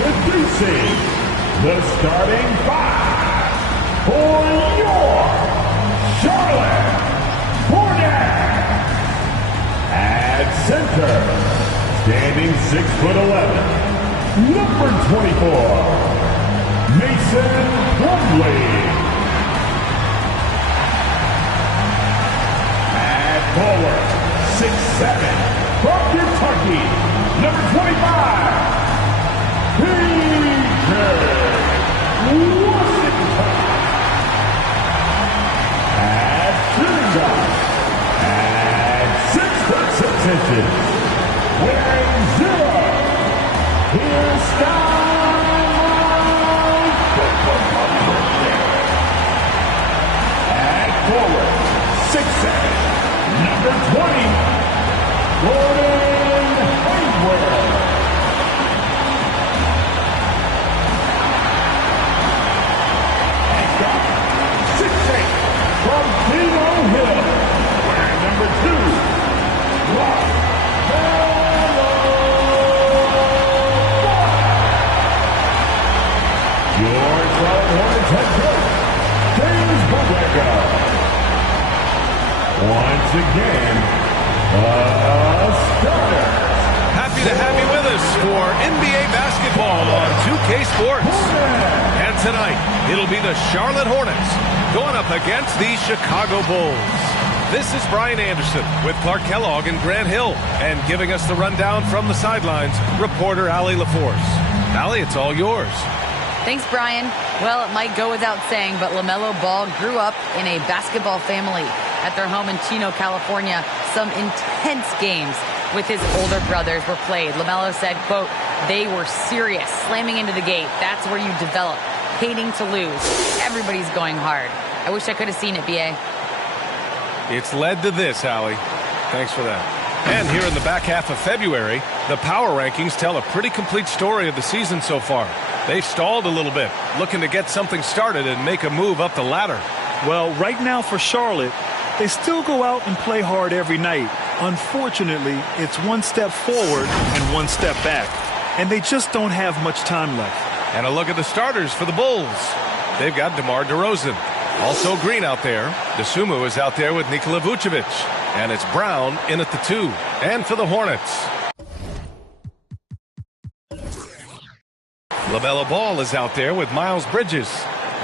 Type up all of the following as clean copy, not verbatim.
Introducing the starting five for your Charlotte Hornets. At center, standing 6'11", number 24, Mason Plumlee. At forward, 6'7", from Kentucky, number 25, Washington. At shooting guard, at 6'6", wearing 0, here's Stein. At forward, 6'7", number 20, Gordon Hayward. From Dino Hill, wearing number 2, your Charlotte Hornets head coach, James Borrego. Once again, starters. Happy to have you with us for NBA basketball on 2K Sports. And tonight, it'll be the Charlotte Hornets going up against the Chicago Bulls. This is Brian Anderson with Clark Kellogg and Grant Hill. And giving us the rundown from the sidelines, reporter Allie LaForce. Allie, it's all yours. Thanks, Brian. Well, it might go without saying, but LaMelo Ball grew up in a basketball family at their home in Chino, California. Some intense games with his older brothers were played. LaMelo said, quote, "They were serious, slamming into the gate. That's where you develop. Hating to lose. Everybody's going hard." I wish I could have seen it, B.A. It's led to this, Allie. Thanks for that. And here in the back half of February, the power rankings tell a pretty complete story of the season so far. They've stalled a little bit, looking to get something started and make a move up the ladder. Well, right now for Charlotte, they still go out and play hard every night. Unfortunately, it's one step forward and one step back. And they just don't have much time left. And a look at the starters for the Bulls. They've got DeMar DeRozan. Also Green out there. Dosunmu is out there with Nikola Vucevic. And it's Brown in at the 2. And for the Hornets, LaMelo Ball is out there with Miles Bridges.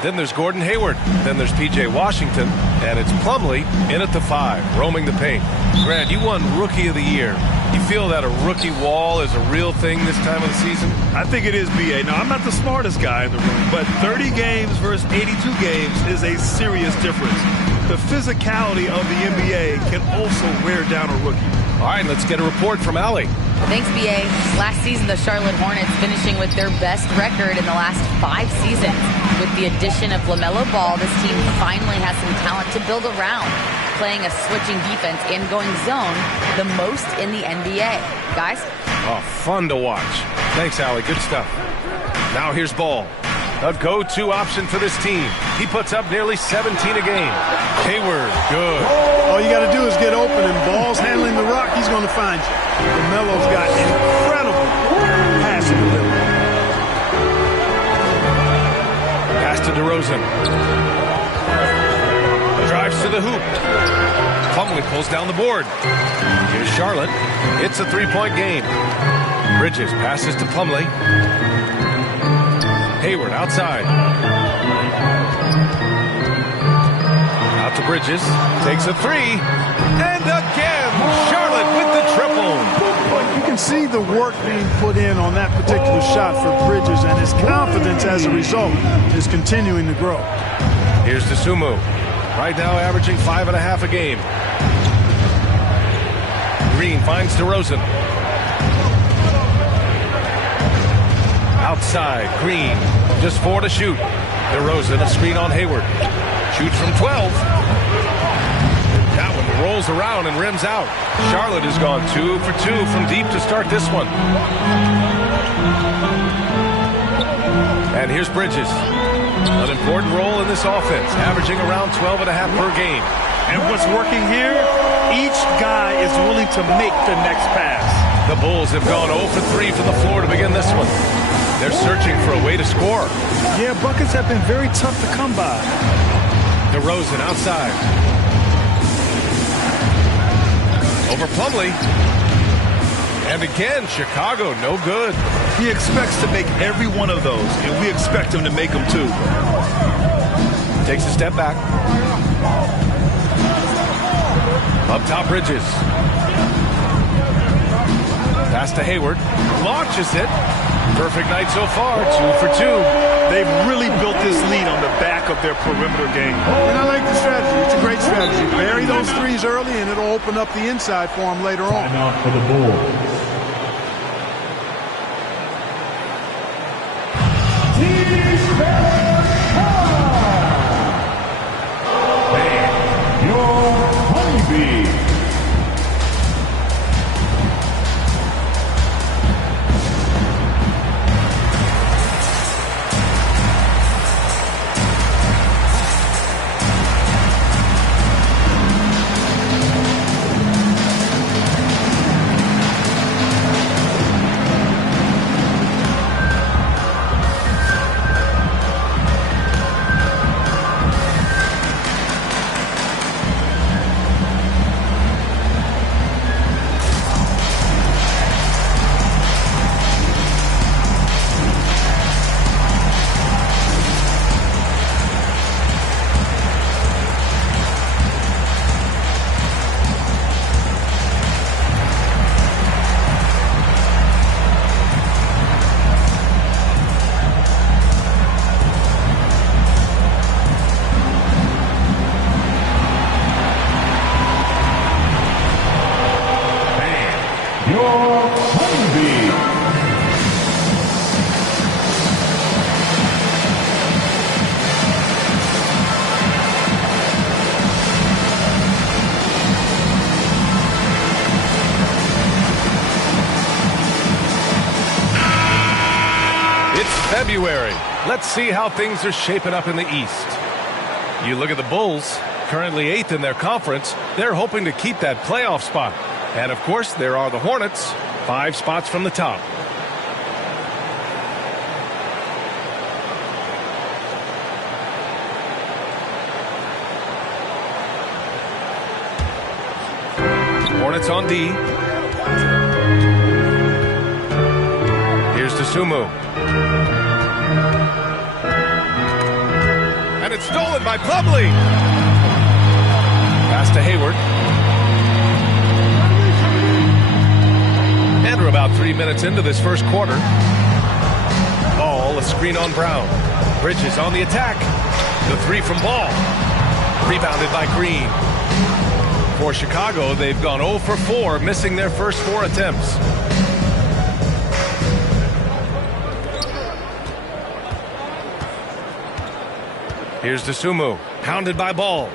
Then there's Gordon Hayward. Then there's P.J. Washington. And it's Plumlee in at the 5, roaming the paint. Grant, you won Rookie of the Year. You feel that a rookie wall is a real thing this time of the season? I think it is, B.A. Now, I'm not the smartest guy in the room, but 30 games versus 82 games is a serious difference. The physicality of the NBA can also wear down a rookie. All right, let's get a report from Allie. Thanks, B.A. Last season, the Charlotte Hornets finishing with their best record in the last 5 seasons. With the addition of LaMelo Ball, this team finally has some talent to build around, playing a switching defense and going zone the most in the NBA. Guys? Oh, fun to watch. Thanks, Allie. Good stuff. Now here's Ball. A go-to option for this team. He puts up nearly 17 a game. Hayward, good. All you got to do is get open, and Ball's handling the rock. He's going to find you. LaMelo's got incredible passing ability. Pass to DeRozan. Drives to the hoop. Plumlee pulls down the board. Here's Charlotte. It's a 3-point game. Bridges passes to Plumlee. Hayward outside. Out to Bridges. Takes a 3. And again, Charlotte with the triple. You can see the work being put in on that particular shot for Bridges, and his confidence as a result is continuing to grow. Here's Dosunmu. Right now averaging 5.5 a game. Green finds DeRozan. Outside, Green, just 4 to shoot. DeRozan, a screen on Hayward. Shoots from 12. That one rolls around and rims out. Charlotte has gone 2 for 2 from deep to start this one. And here's Bridges. An important role in this offense, averaging around 12.5 per game. And what's working here, each guy is willing to make the next pass. The Bulls have gone 0 for 3 from the floor to begin this one. They're searching for a way to score. Yeah, buckets have been very tough to come by. DeRozan outside. Over Plumlee. And again, Chicago, no good. He expects to make every one of those, and we expect him to make them too. Takes a step back. Up top, Bridges. Pass to Hayward. Launches it. Perfect night so far, 2 for 2. They've really built this lead on the back of their perimeter game. And I like the strategy. It's a great strategy. Bury those threes early, and it'll open up the inside for them later on. Timeout for the Bulls. And your honeybee. February. Let's see how things are shaping up in the East. You look at the Bulls, currently 8th in their conference. They're hoping to keep that playoff spot. And of course, there are the Hornets, 5 spots from the top. Hornets on D. Here's Dosunmu. And it's stolen by Plumlee. Pass to Hayward. And we're about 3 minutes into this first quarter. Ball, a screen on Brown. Bridges on the attack. The 3 from Ball. Rebounded by Green. For Chicago, they've gone 0 for 4, missing their first 4 attempts. Here's Dosunmu, pounded by Ball.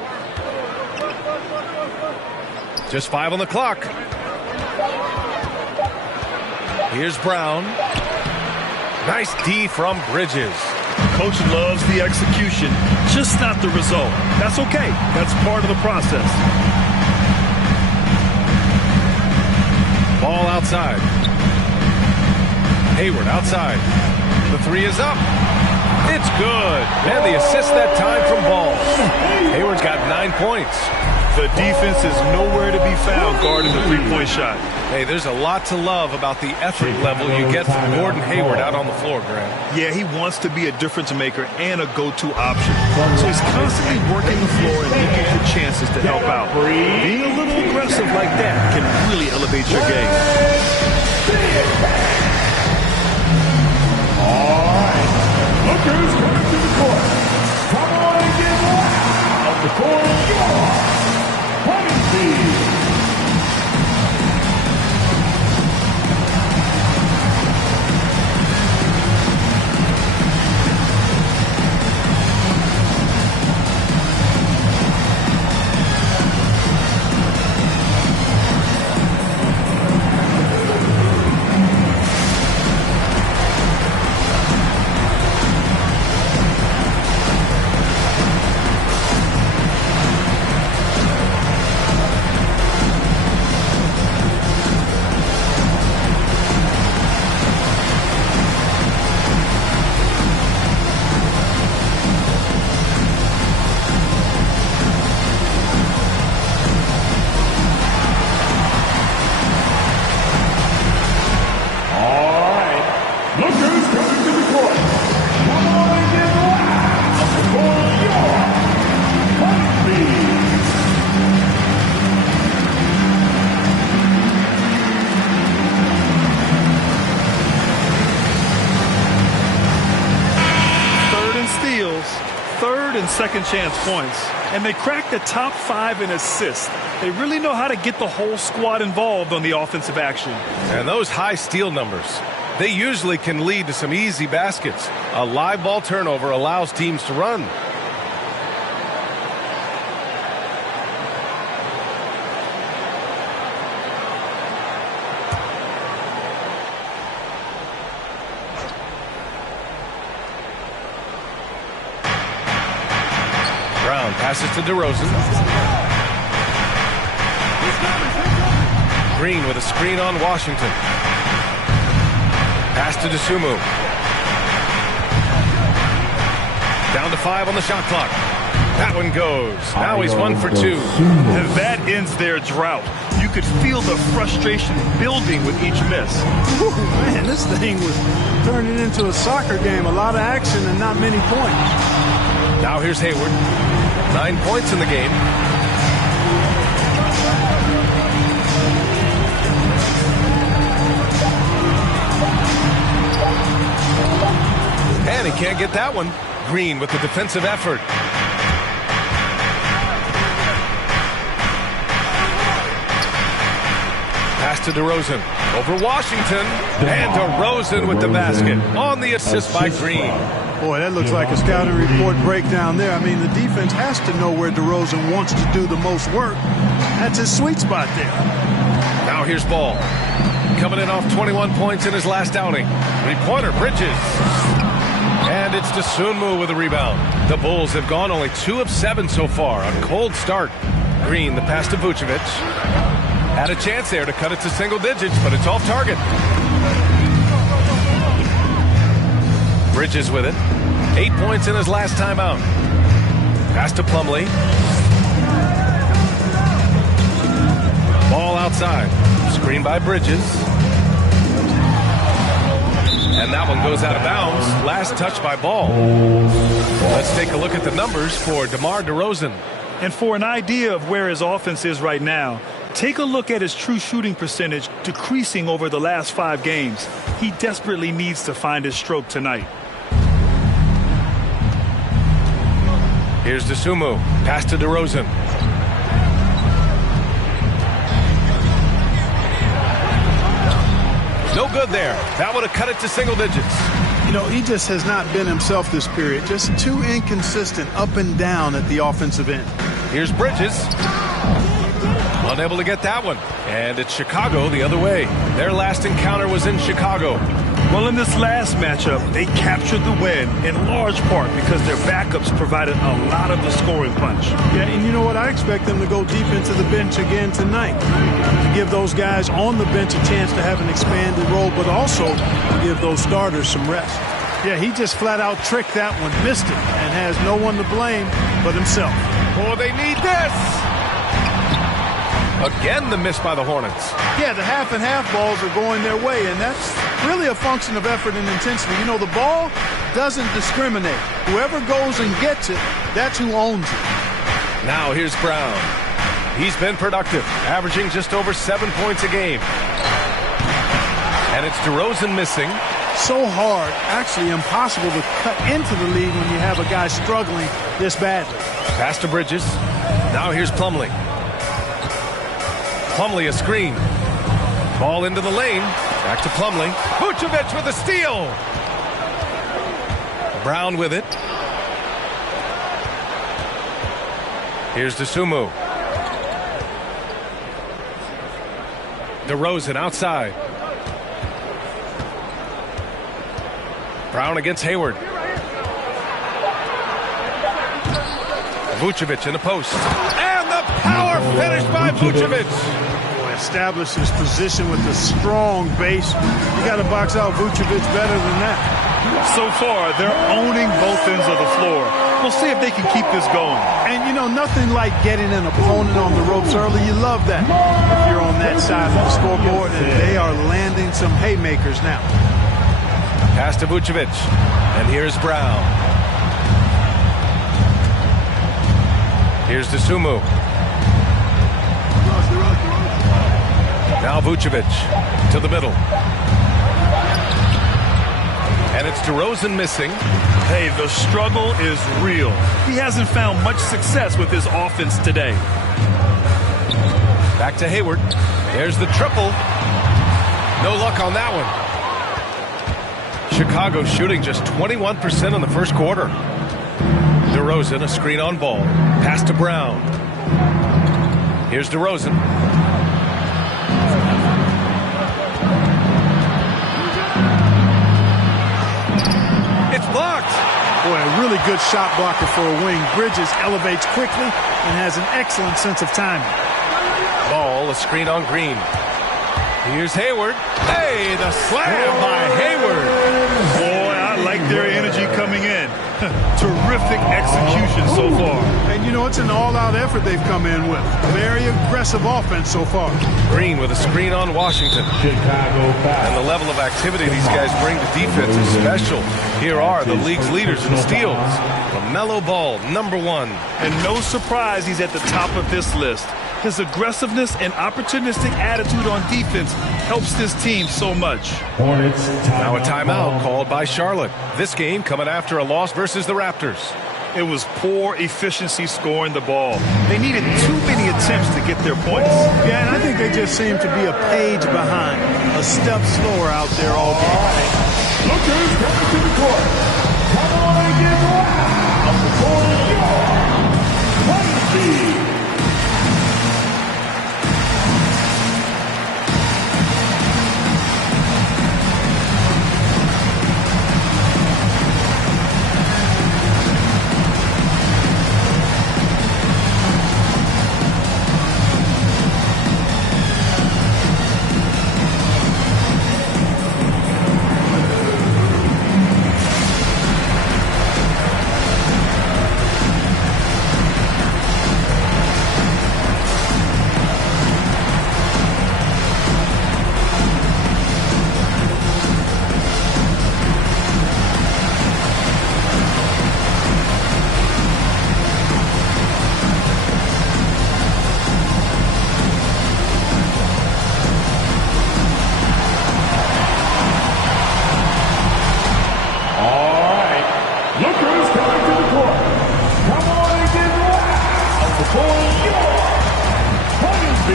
Just 5 on the clock. Here's Brown. Nice D from Bridges. Coach loves the execution, just not the result. That's okay. That's part of the process. Ball outside. Hayward outside. The 3 is up. It's good. And the assist that time from Ball. Hayward's got 9 points. The defense is nowhere to be found guarding the 3-point shot. Hey, there's a lot to love about the effort level you get from Gordon Hayward out on the floor, Grant. Yeah, he wants to be a difference maker and a go-to option. So he's constantly working the floor and looking for chances to help out. Being a little aggressive like that can really elevate your game. All right. Lookers coming to the court. Come on and get loud. The court, your honeybee. second chance points. And they cracked the top 5 in assists. They really know how to get the whole squad involved on the offensive action. And those high steal numbers, they usually can lead to some easy baskets. A live ball turnover allows teams to run. Brown passes to DeRozan. Green with a screen on Washington. Pass to DeSumo. Down to 5 on the shot clock. That one goes. Now he's 1 for 2. And that ends their drought. You could feel the frustration building with each miss. Whew, man, this thing was turning into a soccer game. A lot of action and not many points. Now here's Hayward. 9 points in the game. And he can't get that one. Green with the defensive effort. Pass to DeRozan. Over Washington. And DeRozan with the basket. On the assist by Green. Boy, that looks like a scouting report breakdown there. I mean, the defense has to know where DeRozan wants to do the most work. That's his sweet spot there. Now here's Ball. Coming in off 21 points in his last outing. 3-pointer, Bridges. And it's DeSumo with a rebound. The Bulls have gone only 2 of 7 so far. A cold start. Green, the pass to Vucevic. Had a chance there to cut it to single digits, but it's off target. Bridges with it. 8 points in his last time out. Pass to Plumlee. Ball outside. Screen by Bridges. And that one goes out of bounds. Last touch by Ball. Let's take a look at the numbers for DeMar DeRozan. And for an idea of where his offense is right now, take a look at his true shooting percentage decreasing over the last 5 games. He desperately needs to find his stroke tonight. Here's DeSumo. Pass to DeRozan. No good there. That would have cut it to single digits. You know, he just has not been himself this period. Just too inconsistent up and down at the offensive end. Here's Bridges. Unable to get that one. And it's Chicago the other way. Their last encounter was in Chicago. Well, in this last matchup, they captured the win in large part because their backups provided a lot of the scoring punch. Yeah, and you know what? I expect them to go deep into the bench again tonight to give those guys on the bench a chance to have an expanded role, but also to give those starters some rest. Yeah, he just flat out tricked that one, missed it, and has no one to blame but himself. Oh, they need this! Again, the miss by the Hornets. Yeah, the half and half balls are going their way, and that's really a function of effort and intensity. You know, the ball doesn't discriminate. Whoever goes and gets it, that's who owns it. Now here's Brown. He's been productive, averaging just over 7 points a game. And it's DeRozan missing. So hard, actually impossible to cut into the lead when you have a guy struggling this badly. Pass to Bridges. Now here's Plumlee. Plumlee a screen. Ball into the lane. Back to Plumlee. Vucevic with a steal. Brown with it. Here's DeSumo. DeRozan outside. Brown against Hayward. Vucevic in the post. And the power finish by Vucevic. Establishes position with a strong base. You got to box out Vucevic better than that. So far, they're owning both ends of the floor. We'll see if they can keep this going. And, you know, nothing like getting an opponent on the ropes early. You love that if you're on that side of the scoreboard, and they are landing some haymakers now. Pass to Vucevic. And here's Brown. Here's DeSumo. Now Vucevic to the middle. And it's DeRozan missing. Hey, the struggle is real. He hasn't found much success with his offense today. Back to Hayward. There's the triple. No luck on that one. Chicago shooting just 21% in the first quarter. DeRozan, a screen on ball. Pass to Brown. Here's DeRozan. It's blocked. Boy, a really good shot blocker for a wing. Bridges elevates quickly and has an excellent sense of timing. Ball, a screen on Green. Here's Hayward. Hey, the slam by Hayward. Boy, I like their energy coming in. Terrific execution so far. And, you know, it's an all-out effort they've come in with. Very aggressive offense so far. Green with a screen on Washington. And the level of activity these guys bring to defense is special. Here are the league's leaders in steals. LaMelo Ball, #1. And no surprise he's at the top of this list. His aggressiveness and opportunistic attitude on defense helps this team so much. Hornets. Now a timeout called by Charlotte. This game coming after a loss versus the Raptors. It was poor efficiency scoring the ball. They needed too many attempts to get their points. Yeah, and I think they just seem to be a page behind, a step slower out there all game. Look who's coming to the court. Come on and get loud. For your Hornets.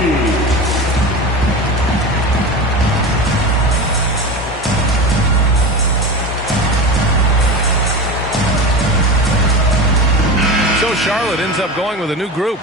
So Charlotte ends up going with a new group.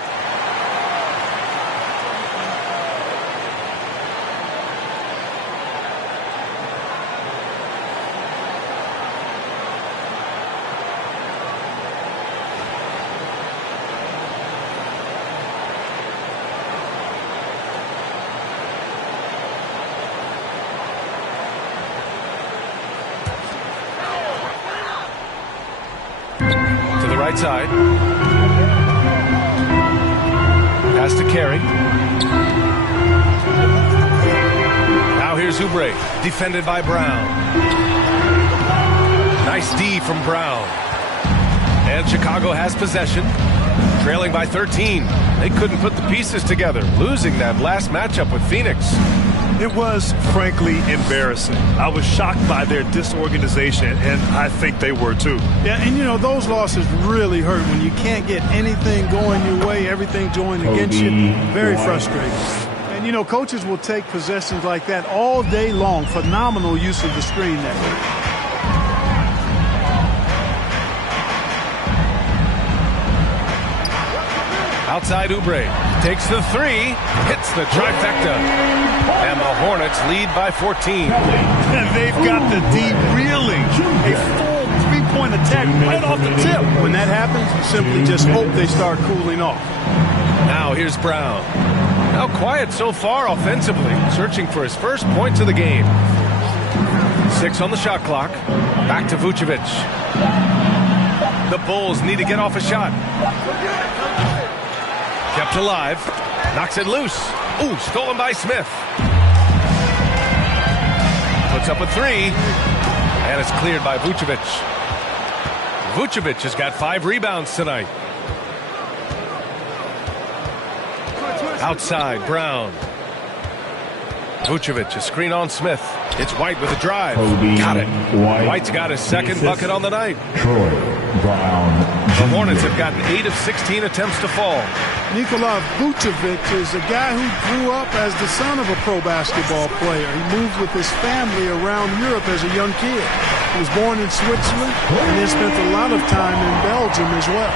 To the right side. Pass to Carey. Now here's Oubre, defended by Brown. Nice D from Brown. And Chicago has possession, trailing by 13. They couldn't put the pieces together, losing that last matchup with Phoenix. It was, frankly, embarrassing. I was shocked by their disorganization, and I think they were too. Yeah, and you know, those losses really hurt when you can't get anything going your way, everything going against you. Very frustrating. And, you know, coaches will take possessions like that all day long. Phenomenal use of the screen there. Outside Oubre takes the three, hits the trifecta, and the Hornets lead by 14. And they've got the D reeling. A full three-point attack right off the tip. When that happens, you simply just hope they start cooling off. Now here's Brown. Now quiet so far offensively, searching for his first points of the game. 6 on the shot clock. Back to Vucevic. The Bulls need to get off a shot. Kept alive. Knocks it loose. Ooh, stolen by Smith. Puts up a three. And it's cleared by Vucevic. Vucevic has got 5 rebounds tonight. Outside, Brown. Vucevic, a screen on Smith. It's White with a drive. Got it. White's got his second bucket on the night. Troy Brown. The Hornets have gotten 8 of 16 attempts to fall. Nikola Vucevic is a guy who grew up as the son of a pro basketball player. He moved with his family around Europe as a young kid. He was born in Switzerland and then spent a lot of time in Belgium as well.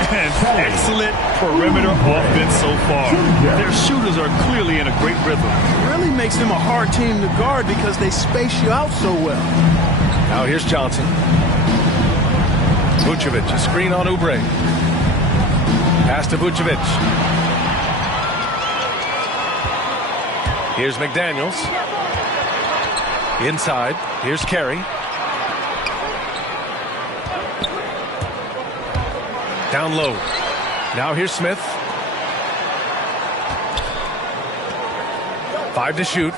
And excellent perimeter offense so far. Their shooters are clearly in a great rhythm. It really makes them a hard team to guard because they space you out so well. Now here's Johnson. Vucevic, a screen on Oubre. Pass to Vucevic. Here's McDaniels. Inside. Here's Carey. Down low. Now here's Smith. 5 to shoot.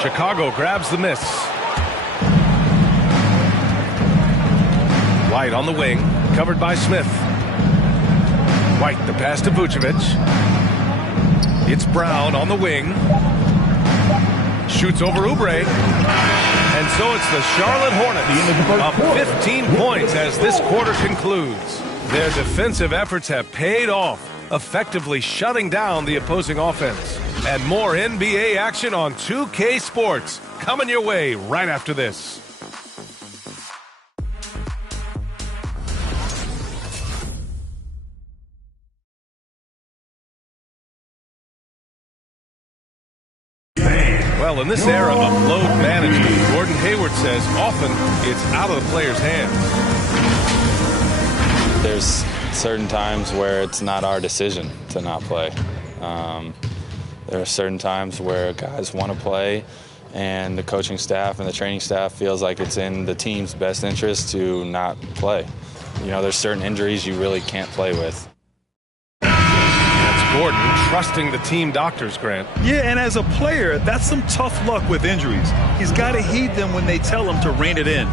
Chicago grabs the miss. White on the wing, covered by Smith. White, the pass to Vucevic. It's Brown on the wing. Shoots over Oubre. And so it's the Charlotte Hornets up 15 points as this quarter concludes. Their defensive efforts have paid off, effectively shutting down the opposing offense. And more NBA action on 2K Sports coming your way right after this. Well, in this era of load management, Gordon Hayward says often it's out of the player's hands. There's certain times where it's not our decision to not play. There are certain times where guys want to play and the coaching staff and the training staff feels like it's in the team's best interest to not play. You know, there's certain injuries you really can't play with. Gordon trusting the team doctors, Grant. Yeah, and as a player, that's some tough luck with injuries. He's got to heed them when they tell him to rein it in.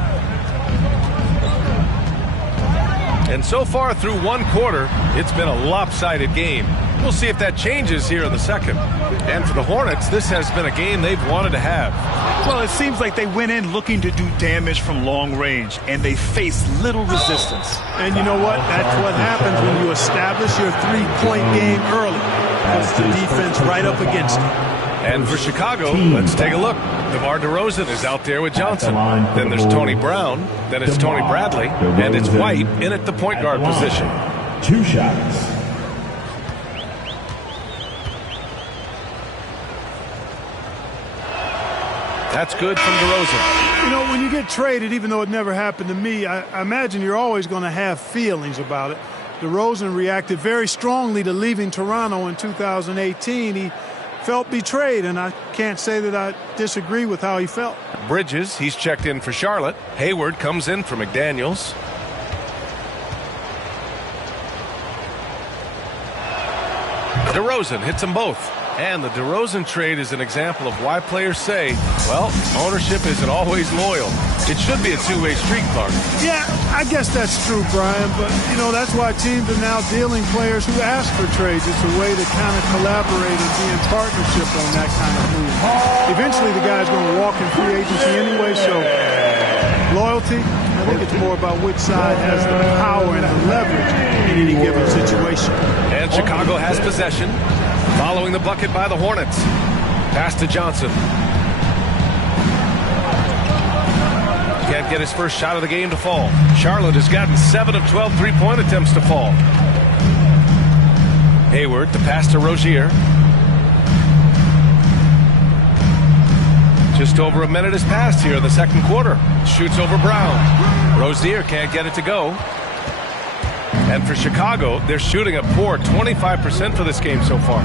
And so far through one quarter, it's been a lopsided game. We'll see if that changes here in the second. And for the Hornets, this has been a game they've wanted to have. Well, it seems like they went in looking to do damage from long range, and they faced little resistance. And you know what? That's what happens when you establish your three-point game early. Puts the defense right up against it. And for Chicago, let's take a look. DeMar DeRozan is out there with Johnson. Then there's Tony Brown. Then it's Tony Bradley. And it's White in at the point guard position. 2 shots. That's good from DeRozan. You know, when you get traded, even though it never happened to me, I imagine you're always going to have feelings about it. DeRozan reacted very strongly to leaving Toronto in 2018. He felt betrayed, and I can't say that I disagree with how he felt. Bridges, he's checked in for Charlotte. Hayward comes in for McDaniels. DeRozan hits them both. And the DeRozan trade is an example of why players say, well, ownership isn't always loyal. It should be a two-way street, Clark. Yeah, I guess that's true, Brian. But, you know, that's why teams are now dealing players who ask for trades. It's a way to kind of collaborate and be in partnership on that kind of move. Eventually, the guy's going to walk in free agency anyway, so loyalty, I think it's more about which side has the power and the leverage in any given situation. And Chicago has possession. Following the bucket by the Hornets. Pass to Johnson. Can't get his first shot of the game to fall. Charlotte has gotten 7 of 12 three-point attempts to fall. Hayward, the pass to Rozier. Just over a minute has passed here in the second quarter. Shoots over Brown. Rozier can't get it to go. And for Chicago, they're shooting a poor 25% for this game so far.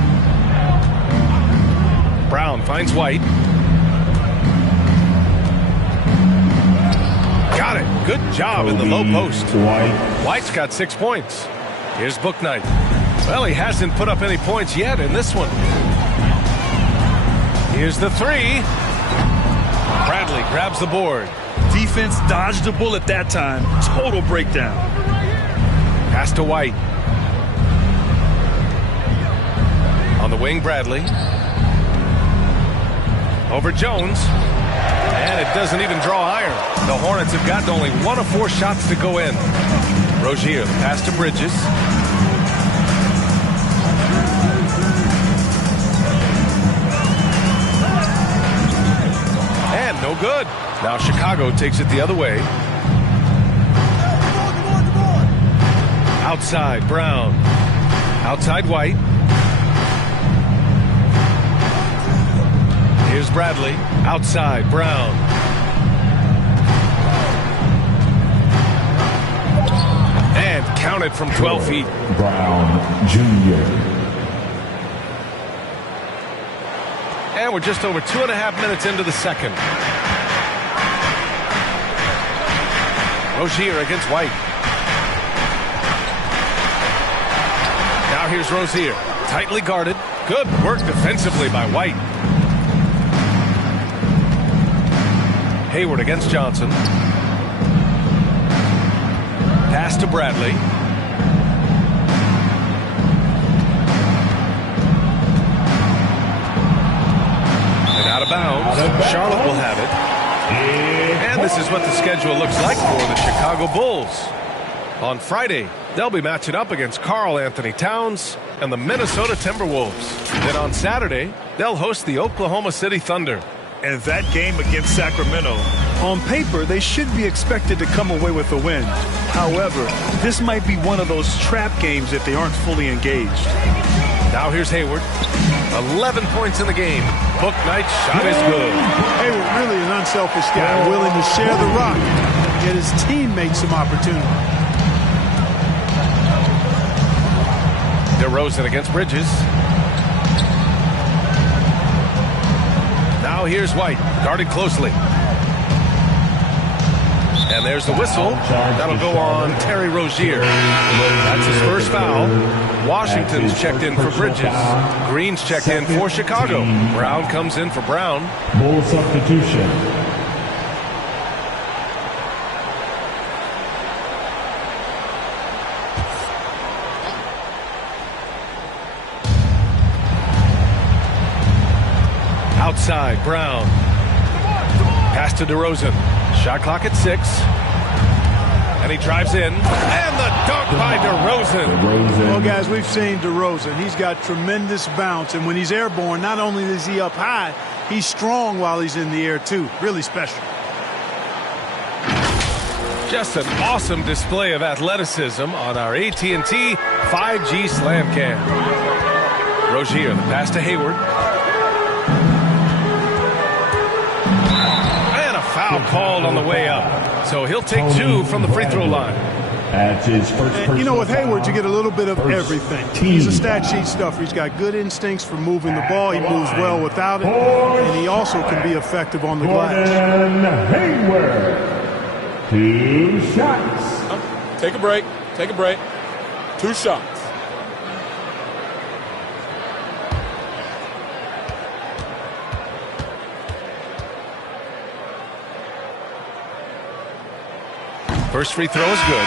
Brown finds White. Got it. Good job in the low post. White's got 6 points. Here's Bouknight. Well, he hasn't put up any points yet in this one. Here's the three. Bradley grabs the board. Defense dodged a bullet that time. Total breakdown. Pass to White. On the wing, Bradley. Over Jones. And it doesn't even draw iron. The Hornets have gotten only 1 of 4 shots to go in. Rozier, the pass to Bridges. And no good. Now Chicago takes it the other way. Outside, Brown. Outside, White. Here's Bradley. Outside, Brown. And counted from 12 feet. Brown Jr. And we're just over 2.5 minutes into the second. Rozier against White. Now here's Rozier. Tightly guarded. Good work defensively by White. Hayward against Johnson. Pass to Bradley. And out of bounds. Charlotte will have it. And this is what the schedule looks like for the Chicago Bulls. On Friday, they'll be matching up against Karl Anthony Towns and the Minnesota Timberwolves. Then on Saturday, they'll host the Oklahoma City Thunder. And that game against Sacramento, on paper, they should be expected to come away with a win. However, this might be one of those trap games if they aren't fully engaged. Now here's Hayward. 11 points in the game. Book Knight's shot is good. Hayward really an unselfish guy, willing to share the rock, get his teammates some opportunity. DeRozan against Bridges. Now here's White, guarded closely. And there's the whistle. That'll go on Terry Rozier. That's his first foul. Washington's checked in for Bridges. Green's checked in for Chicago. Brown comes in for Brown. Bull substitution. Outside, Brown. Pass to DeRozan. Shot clock at 6. And he drives in. And the dunk by DeRozan. Well, guys, we've seen DeRozan. He's got tremendous bounce. And when he's airborne, not only is he up high, he's strong while he's in the air, too. Really special. Just an awesome display of athleticism on our AT&T 5G Slam Cam. Rozier, the pass to Hayward. Foul called on the way up. So he'll take 2 from the free throw line. That's his first. And, you know, with Hayward, you get a little bit of everything. He's a stat sheet stuffer. He's got good instincts for moving the ball. He moves well without it. And he also can be effective on the glass. Hayward. 2 shots. Take a break. Take a break. 2 shots. First free throw is good.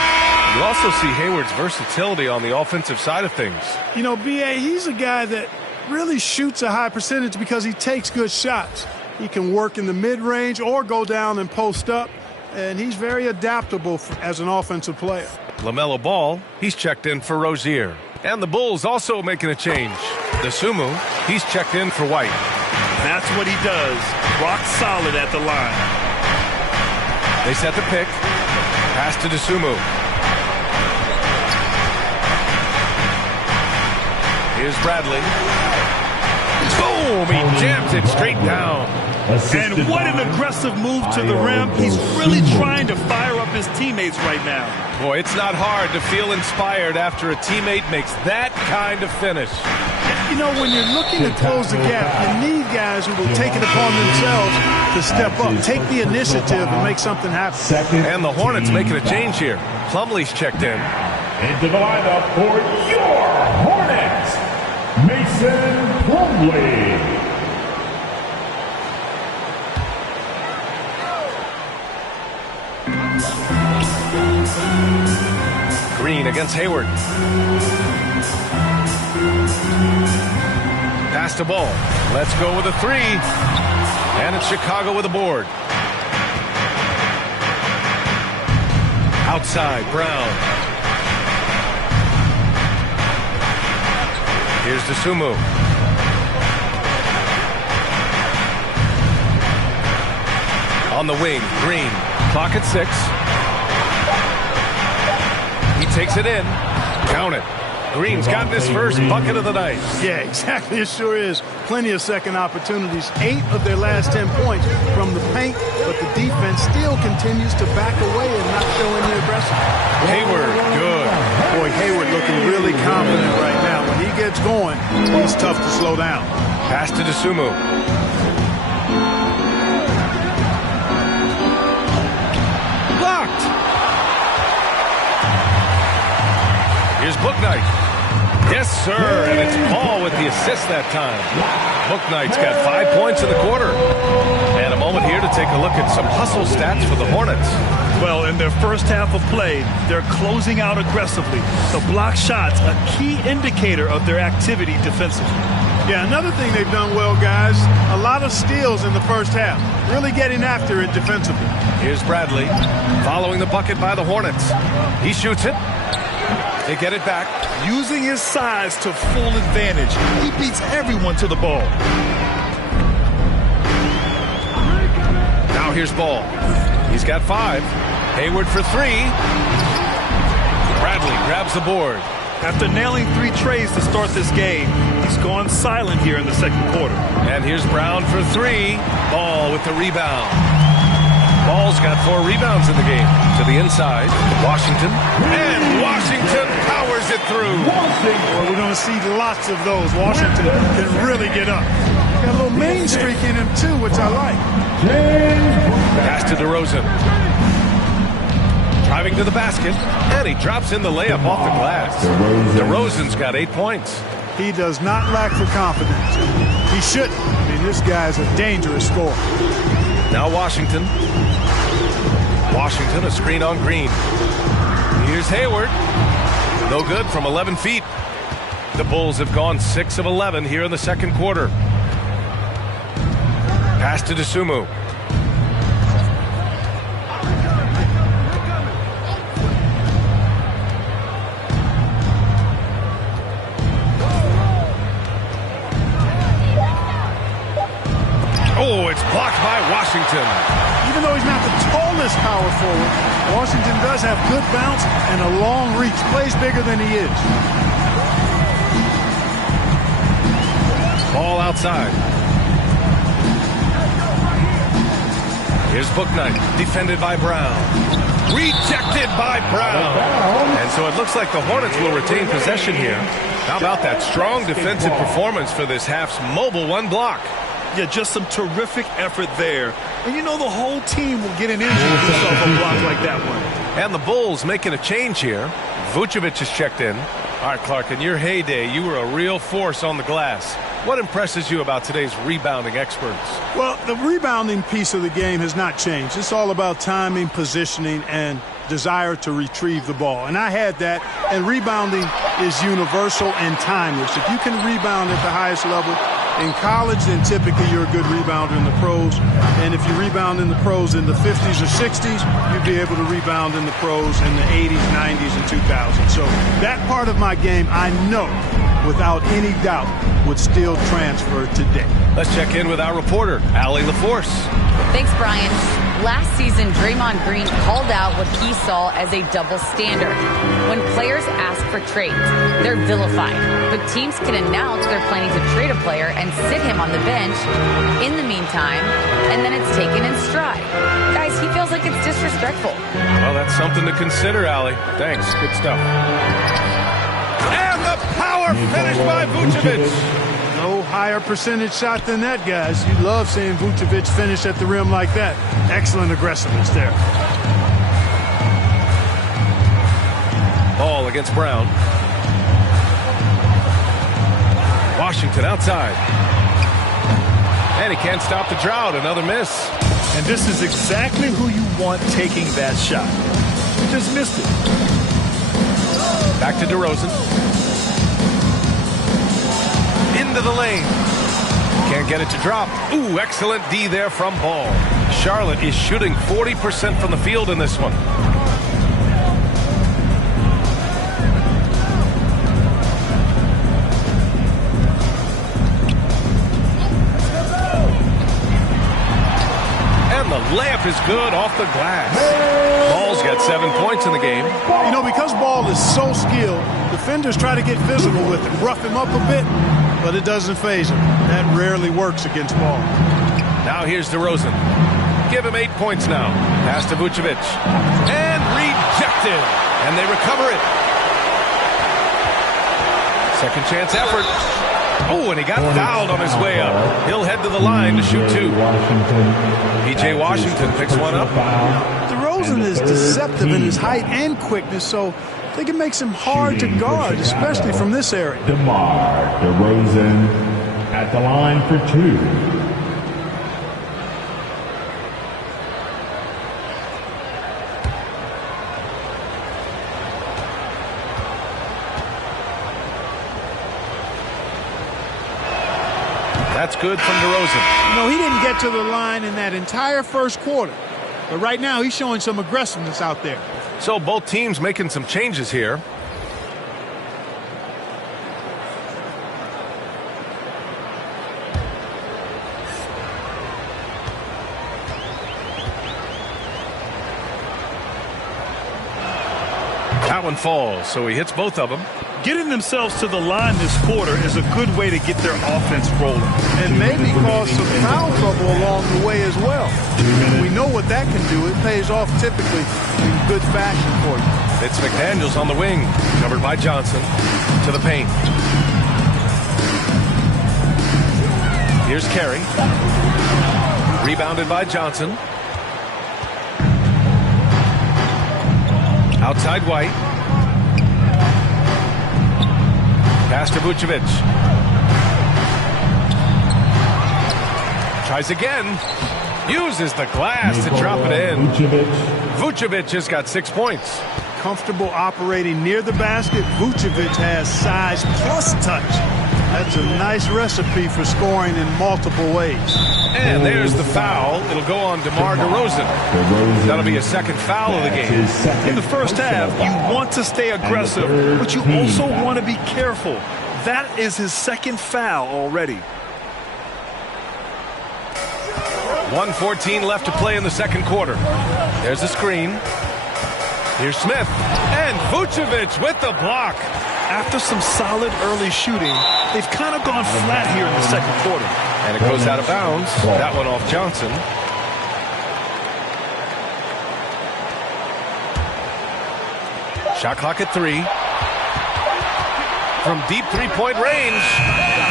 You also see Hayward's versatility on the offensive side of things. You know, B.A., he's a guy that really shoots a high percentage because he takes good shots. He can work in the mid-range or go down and post up, and he's very adaptable as an offensive player. LaMelo Ball, he's checked in for Rozier. And the Bulls also making a change. DeSumo, he's checked in for White. That's what he does. Rock solid at the line. They set the pick. Pass to DeSumo. Here's Bradley. Boom! He jams it straight down. And what an aggressive move to the rim. He's really trying to fire up his teammates right now. Boy, it's not hard to feel inspired after a teammate makes that kind of finish. You know, when you're looking to close the gap, you need guys who will take it upon themselves to step up, take the initiative, and make something happen. And the Hornets making a change here. Plumlee's checked in. Into the lineup for your Hornets, Mason Plumlee. Green against Hayward. Pass to Ball. Let's go with a three. And it's Chicago with a board. Outside, Brown. Here's Dosunmu. On the wing, Green. Clock at 6. He takes it in. Count it. Green's gotten his first bucket of the night. Yeah, exactly. It sure is. Plenty of second opportunities. 8 of their last 10 points from the paint, but the defense still continues to back away and not show any aggression. Hayward, good. Boy, Hayward looking really confident right now. When he gets going, he's tough to slow down. Pass to Dosunmu. Blocked. Here's Bouknight. Yes, sir, and it's Paul with the assist that time. Bouknight's got 5 points in the quarter. And a moment here to take a look at some hustle stats for the Hornets. Well, in their first half of play, they're closing out aggressively. The block shots, a key indicator of their activity defensively. Yeah, another thing they've done well, guys, a lot of steals in the first half. Really getting after it defensively. Here's Bradley following the bucket by the Hornets. He shoots it. They get it back. Using his size to full advantage. He beats everyone to the ball. Now here's Ball. He's got 5. Hayward for 3. Bradley grabs the board. After nailing 3 trays to start this game, he's gone silent here in the second quarter. And here's Brown for 3. Ball with the rebound. Ball's got 4 rebounds in the game. To the inside, Washington. And Washington powers it through. Well, we're going to see lots of those. Washington can really get up. Got a little main streak in him, too, which I like. Pass to DeRozan. Driving to the basket. And he drops in the layup off the glass. DeRozan's got 8 points. He does not lack for confidence. He shouldn't. I mean, this guy's a dangerous scorer. Now Washington. Washington, a screen on Green. Here's Hayward. No good from 11 feet. The Bulls have gone 6 of 11 here in the second quarter. Pass to Dosunmu. Oh, it's blocked by Washington. Even though he's not the tallest power forward, Washington does have good bounce and a long reach. Plays bigger than he is. Ball outside. Here's Bouknight, defended by Brown. Rejected by Brown. And so it looks like the Hornets will retain possession here. How about that strong defensive performance for this half's mobile 1 block? Yeah, just some terrific effort there. And you know the whole team will get an injury off a block like that one. And the Bulls making a change here. Vucevic is checked in. All right, Clark, in your heyday, you were a real force on the glass. What impresses you about today's rebounding experts? Well, the rebounding piece of the game has not changed. It's all about timing, positioning, and desire to retrieve the ball. And I had that, and rebounding is universal and timeless. If you can rebound at the highest level in college, then typically you're a good rebounder in the pros. And if you rebound in the pros in the 50s or 60s, you'd be able to rebound in the pros in the 80s, 90s, and 2000s. So that part of my game, I know, without any doubt, would still transfer today. Let's check in with our reporter, Allie LaForce. Thanks, Brian. Last season, Draymond Green called out what he saw as a double standard. When players ask for trades, they're vilified. But teams can announce they're planning to trade a player and sit him on the bench in the meantime, and then it's taken in stride. Guys, he feels like it's disrespectful. Well, that's something to consider, Allie. Thanks. Good stuff. And the power finish by Vucevic. No higher percentage shot than that, guys. You love seeing Vucevic finish at the rim like that. Excellent aggressiveness there. Ball against Brown. Washington outside. And he can't stop the drought. Another miss. And this is exactly who you want taking that shot. He just missed it. Back to DeRozan. Into the lane. Can't get it to drop. Ooh, excellent D there from Ball. Charlotte is shooting 40% from the field in this one. And the layup is good off the glass. Ball's got 7 points in the game. You know, because Ball is so skilled, defenders try to get physical with him, rough him up a bit, but it doesn't faze him. That rarely works against Ball. Now here's DeRozan. Give him 8 points now. Pass to Vucevic. And rejected. And they recover it. Second chance effort. Oh, and he got fouled on his way up. He'll head to the line to shoot 2. P.J. Washington picks one up. DeRozan is deceptive in his height and quickness, so I think it makes him hard to guard, especially from this area. DeRozan at the line for 2. That's good from DeRozan. You know, he didn't get to the line in that entire first quarter, but right now he's showing some aggressiveness out there. So both teams making some changes here. That one falls, so he hits both of them. Getting themselves to the line this quarter is a good way to get their offense rolling. And maybe cause some foul trouble along the way as well. We know what that can do. It pays off typically in good fashion for you. It's McDaniels on the wing, covered by Johnson, to the paint. Here's Carey. Rebounded by Johnson. Outside White. Pass to Vucevic. Tries again. Uses the glass to drop it in. Vucevic has got 6 points. Comfortable operating near the basket. Vucevic has size plus touch. That's a nice recipe for scoring in multiple ways. And there's the foul. It'll go on DeMar DeRozan. That'll be a second foul of the game. In the first half, you want to stay aggressive, but you also want to be careful. That is his second foul already. 1:14 left to play in the second quarter. There's a screen. Here's Smith. And Vucevic with the block. After some solid early shooting, they've kind of gone flat here in the second quarter. And it goes out of bounds. That one off Johnson. Shot clock at 3. From deep three-point range.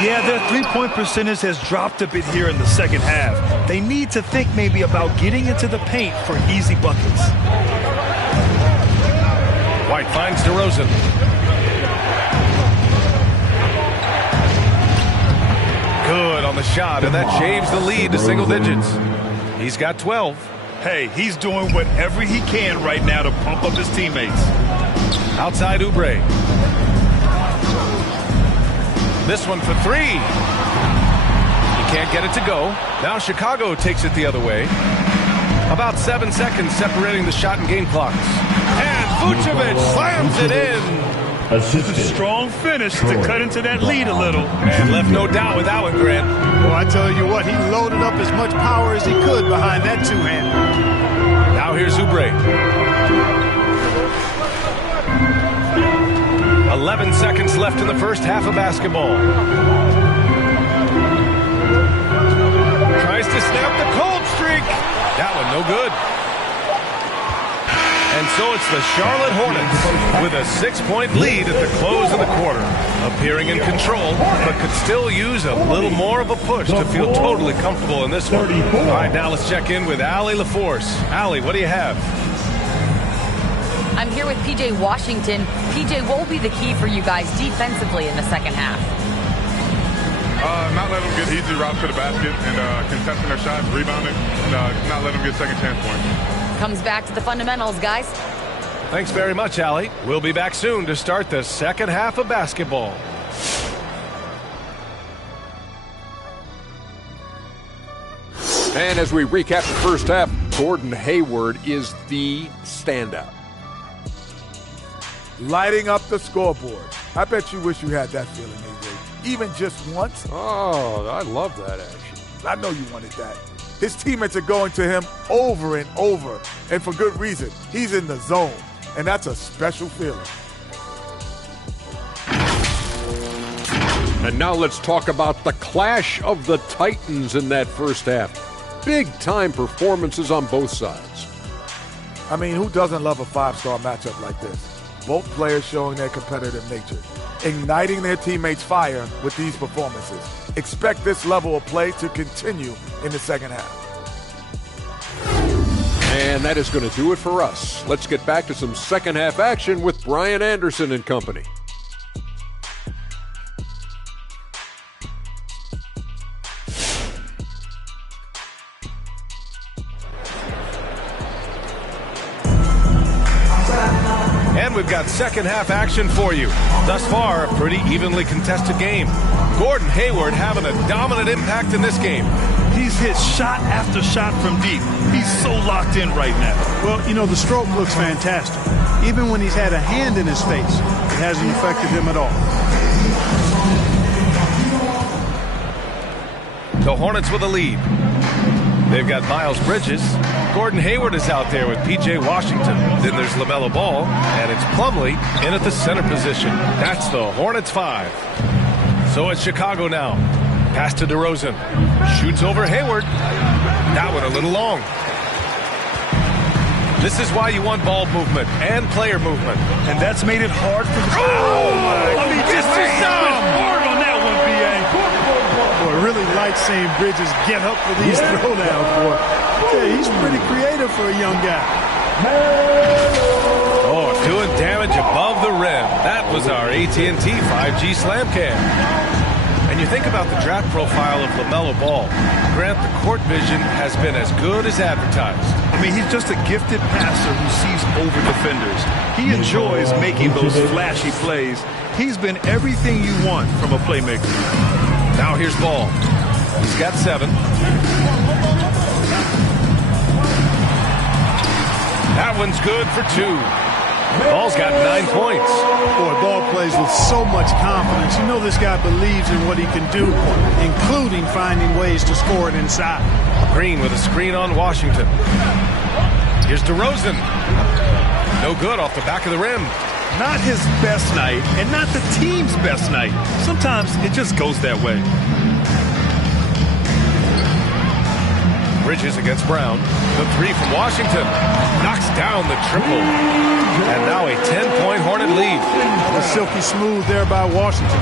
Yeah, their three-point percentage has dropped a bit here in the second half. They need to think maybe about getting into the paint for easy buckets. White finds DeRozan. Good on the shot, and that shaves the lead to single digits. He's got 12. Hey, he's doing whatever he can right now to pump up his teammates. Outside Oubre. This one for 3. He can't get it to go. Now Chicago takes it the other way. About 7 seconds separating the shot and game clocks. And Vucevic slams it in. A strong finish to cut into that lead a little. And left no doubt with that one, Grant. Well, I tell you what, he loaded up as much power as he could behind that two-hander. Now here's Oubre. 11 seconds left in the first half of basketball. Tries to snap the cold streak. That one no good. And so it's the Charlotte Hornets with a 6-point lead at the close of the quarter. Appearing in control, but could still use a little more of a push to feel totally comfortable in this one. All right, now let's check in with Allie LaForce. Allie, what do you have? I'm here with P.J. Washington. P.J., what will be the key for you guys defensively in the second half? Not letting them get easy routes to the basket and contesting their shots, rebounding, and not letting them get second chance points. Comes back to the fundamentals, guys. Thanks very much, Allie. We'll be back soon to start the second half of basketball. And as we recap the first half, Gordon Hayward is the standout. Lighting up the scoreboard. I bet you wish you had that feeling, AJ. Even just once. Oh, I love that action. I know you wanted that. His teammates are going to him over and over, and for good reason. He's in the zone, and that's a special feeling. And now let's talk about the clash of the Titans in that first half. Big-time performances on both sides. I mean, who doesn't love a five-star matchup like this? Both players showing their competitive nature, igniting their teammates' fire with these performances. Expect this level of play to continue in the second half. And that is going to do it for us. Let's get back to some second half action with Brian Anderson and company. And we've got second half action for you. Thus far, a pretty evenly contested game. Gordon Hayward having a dominant impact in this game. He's hit shot after shot from deep. He's so locked in right now. Well, you know, the stroke looks fantastic. Even when he's had a hand in his face, it hasn't affected him at all. The Hornets with a lead. They've got Miles Bridges. Gordon Hayward is out there with P.J. Washington. Then there's LaMelo Ball, and it's Plumlee in at the center position. That's the Hornets 5. So it's Chicago now. Pass to DeRozan. Shoots over Hayward. That one a little long. This is why you want ball movement and player movement. And that's made it hard for the... Oh, my! I mean, just hard on that one, B.A. Boy, really like seeing Bridges get up for these throwdowns, boy. Yeah, he's pretty creative for a young guy. Oh, doing damage above the rim. That was our AT&T 5G Slam Cam. And you think about the draft profile of LaMelo Ball. Grant, the court vision has been as good as advertised. I mean, he's just a gifted passer who sees over defenders. He enjoys making those flashy plays. He's been everything you want from a playmaker. Now here's Ball. He's got 7. That one's good for 2. Ball's got 9 points. Boy, Ball plays with so much confidence. You know this guy believes in what he can do, including finding ways to score it inside. Green with a screen on Washington. Here's DeRozan. No good off the back of the rim. Not his best night, and not the team's best night. Sometimes it just goes that way. Bridges against Brown. The 3 from Washington. Knocks down the triple. And now a 10-point Hornet lead. The silky smooth there by Washington.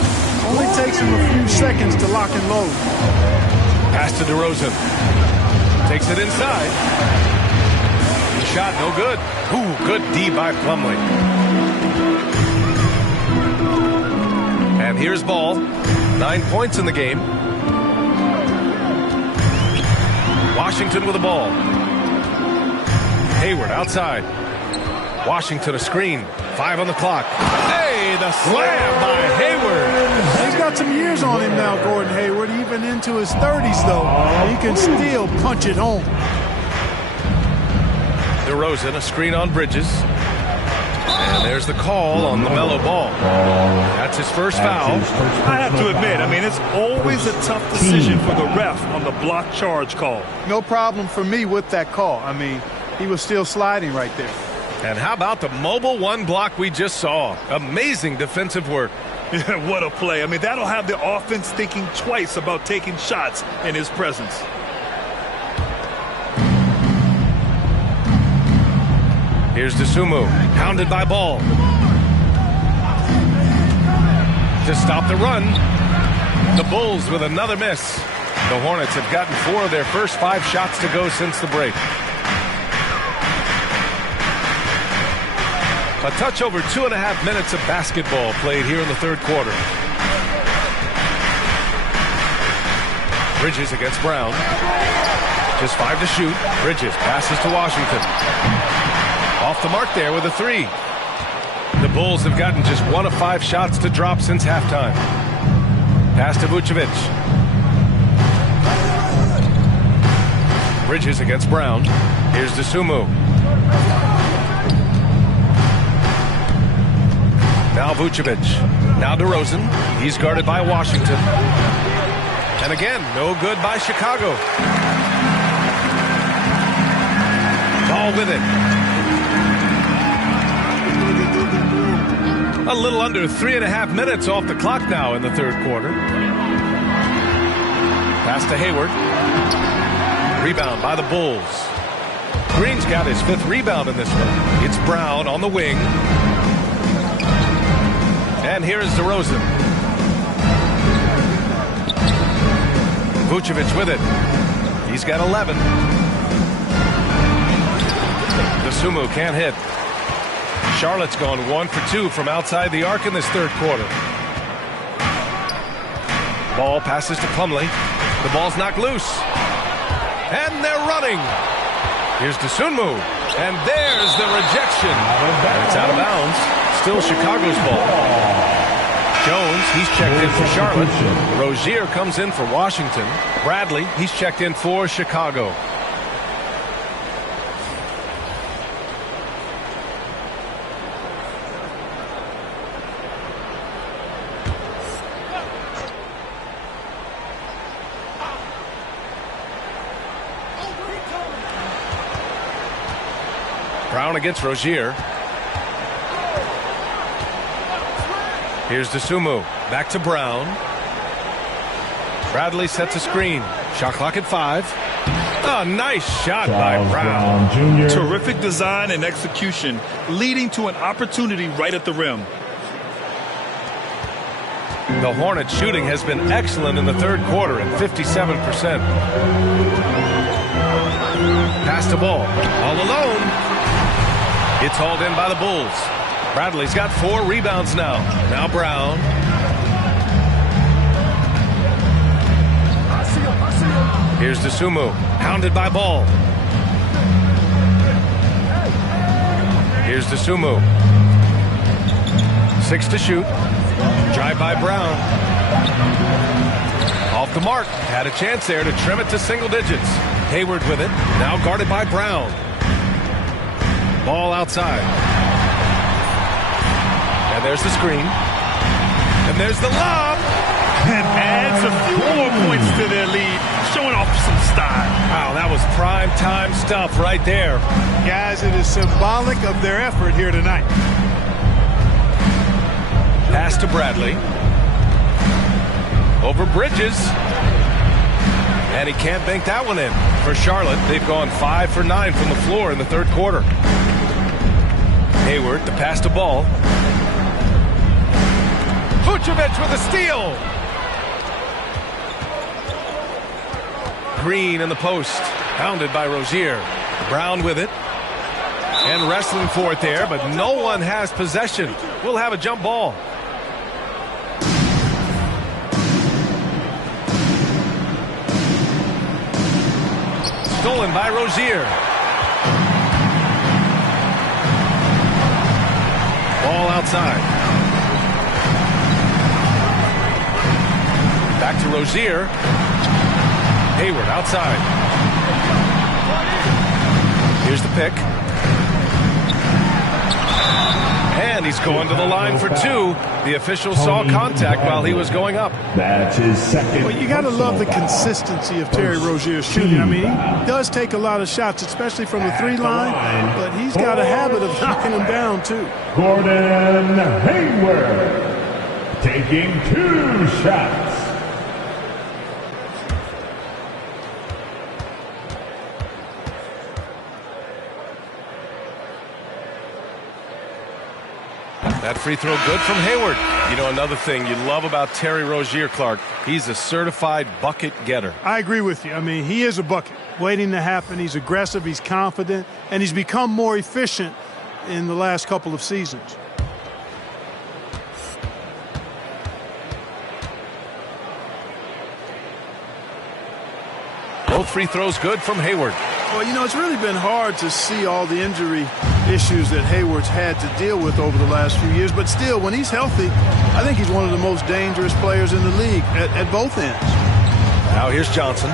Only takes him a few seconds to lock and load. Pass to DeRozan. Takes it inside. Shot no good. Ooh, good D by Plumlee. And here's Ball. 9 points in the game. Washington with the ball. Hayward outside. Washington a screen. 5 on the clock. Hey, the slam by Hayward. He's got some years on him now, Gordon Hayward. Even into his 30s, though, he can still punch it home. DeRozan a screen on Bridges. And there's the call on LaMelo Ball. That's his first foul. I have to admit, I mean, it's always a tough decision for the ref on the block charge call. No problem for me with that call. I mean, he was still sliding right there. And how about the mobile 1 block we just saw? Amazing defensive work. What a play. I mean, that'll have the offense thinking twice about taking shots in his presence. Here's DeSumo, hounded by Ball. To stop the run, the Bulls with another miss. The Hornets have gotten 4 of their first 5 shots to go since the break. A touch over 2.5 minutes of basketball played here in the third quarter. Bridges against Brown. Just 5 to shoot. Bridges passes to Washington. Off the mark there with a 3. The Bulls have gotten just 1 of 5 shots to drop since halftime. Pass to Vucevic. Bridges against Brown. Here's DeSumo. Now Vucevic. Now DeRozan. He's guarded by Washington. And again, no good by Chicago. Ball with it. A little under 3.5 minutes off the clock now in the third quarter. Pass to Hayward. Rebound by the Bulls. Green's got his 5th rebound in this one. It's Brown on the wing. And here is DeRozan. Vucevic with it. He's got 11. DeSumo can't hit. Charlotte's gone 1 for 2 from outside the arc in this third quarter. Ball passes to Plumlee. The ball's knocked loose. And they're running. Here's DeSumo. And there's the rejection. And it's out of bounds. Still Chicago's ball. Jones, he's checked in for Charlotte. Rozier comes in for Washington. Bradley, he's checked in for Chicago. Brown against Rozier. Here's DeSumo. Back to Brown. Bradley sets a screen. Shot clock at 5. A nice shot by Brown. Terrific design and execution, leading to an opportunity right at the rim. The Hornets shooting has been excellent in the third quarter at 57%. Pass the ball. All alone. It's hauled in by the Bulls. Bradley's got 4 rebounds now. Now Brown. Here's DeSumo. Hounded by Ball. Here's DeSumo. 6 to shoot. Drive by Brown. Off the mark. Had a chance there to trim it to single digits. Hayward with it. Now guarded by Brown. Ball outside. And there's the screen. And there's the lob. And adds a few more points to their lead, showing off some style. Wow, that was prime time stuff right there. Guys, it is symbolic of their effort here tonight. Pass to Bradley. Over Bridges. And he can't bank that one in. For Charlotte, they've gone 5 for 9 from the floor in the third quarter. Hayward, the pass to Ball. Vucevic with a steal. Green in the post. Hounded by Rozier. Brown with it. And wrestling for it there, but no one has possession. We'll have a jump ball. Stolen by Rozier. Ball outside. Back to Rozier. Hayward outside. Here's the pick. And he's going to the line for 2. The official saw contact while he was going up. That's his second. Well, you got to love the consistency of Terry Rozier's shooting. I mean, he does take a lot of shots, especially from the 3 line, but he's got a habit of knocking them down, too. Gordon Hayward taking 2 shots. That free throw good from Hayward. You know, another thing you love about Terry Rozier, Clark, he's a certified bucket getter. I agree with you. I mean, he is a bucket waiting to happen. He's aggressive, he's confident, and he's become more efficient in the last couple of seasons. Both free throws good from Hayward. Well, you know, it's really been hard to see all the injury issues that Hayward's had to deal with over the last few years. But still, when he's healthy, I think he's one of the most dangerous players in the league at both ends. Now here's Johnson.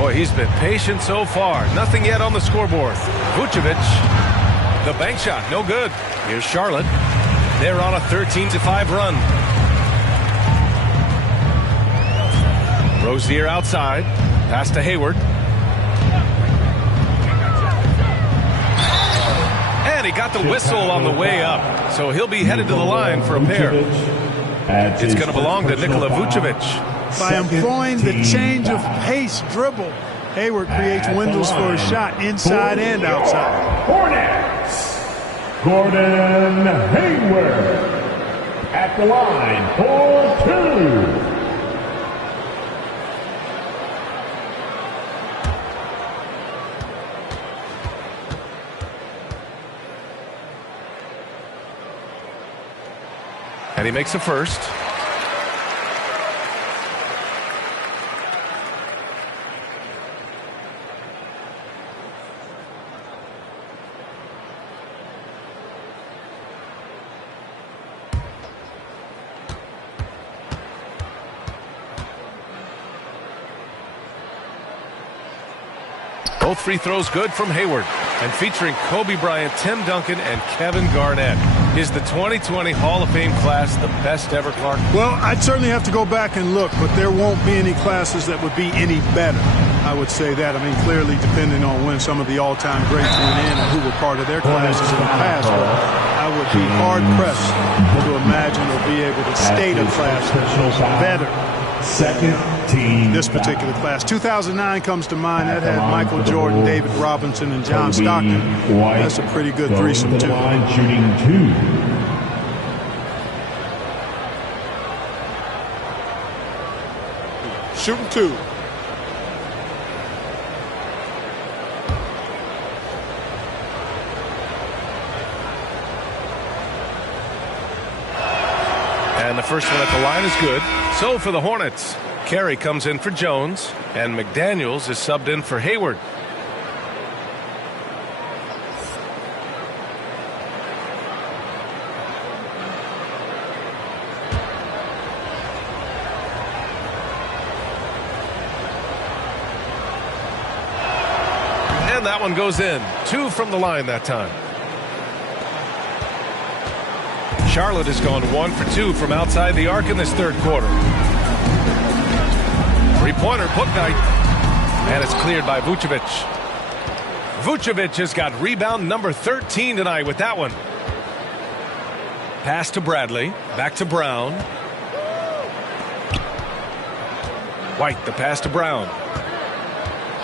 Boy, he's been patient so far. Nothing yet on the scoreboard. Vucevic, the bank shot, no good. Here's Charlotte. They're on a 13-5 run. Rozier outside. Pass to Hayward. And he got the whistle on the way up. So he'll be headed to the line for a pair. It's going to belong to Nikola Vucevic. By employing the change of pace dribble, Hayward creates windows for a shot inside and outside. Hornets, Gordon Hayward at the line for 2. And he makes the first. Both free throws good from Hayward. And featuring Kobe Bryant, Tim Duncan, and Kevin Garnett. Is the 2020 Hall of Fame class the best ever, Clark? Well, I'd certainly have to go back and look, but there won't be any classes that would be any better. I would say that. I mean, clearly depending on when some of the all-time greats went in and who were part of their classes in the past, but I would be hard-pressed to imagine or be able to state a class that was better. Second team. This particular class. 2009 comes to mind. That had Michael Jordan, David Robinson, and John Stockton. That's a pretty good threesome, too. Shooting 2. Shooting 2. And the first one at the line is good. So for the Hornets, Carey comes in for Jones, and McDaniels is subbed in for Hayward. And that one goes in. 2 from the line that time. Charlotte has gone 1 for 2 from outside the arc in this third quarter. Three-pointer, Book Night. And it's cleared by Vucevic. Vucevic has got rebound number 13 tonight with that one. Pass to Bradley. Back to Brown. White, the pass to Brown.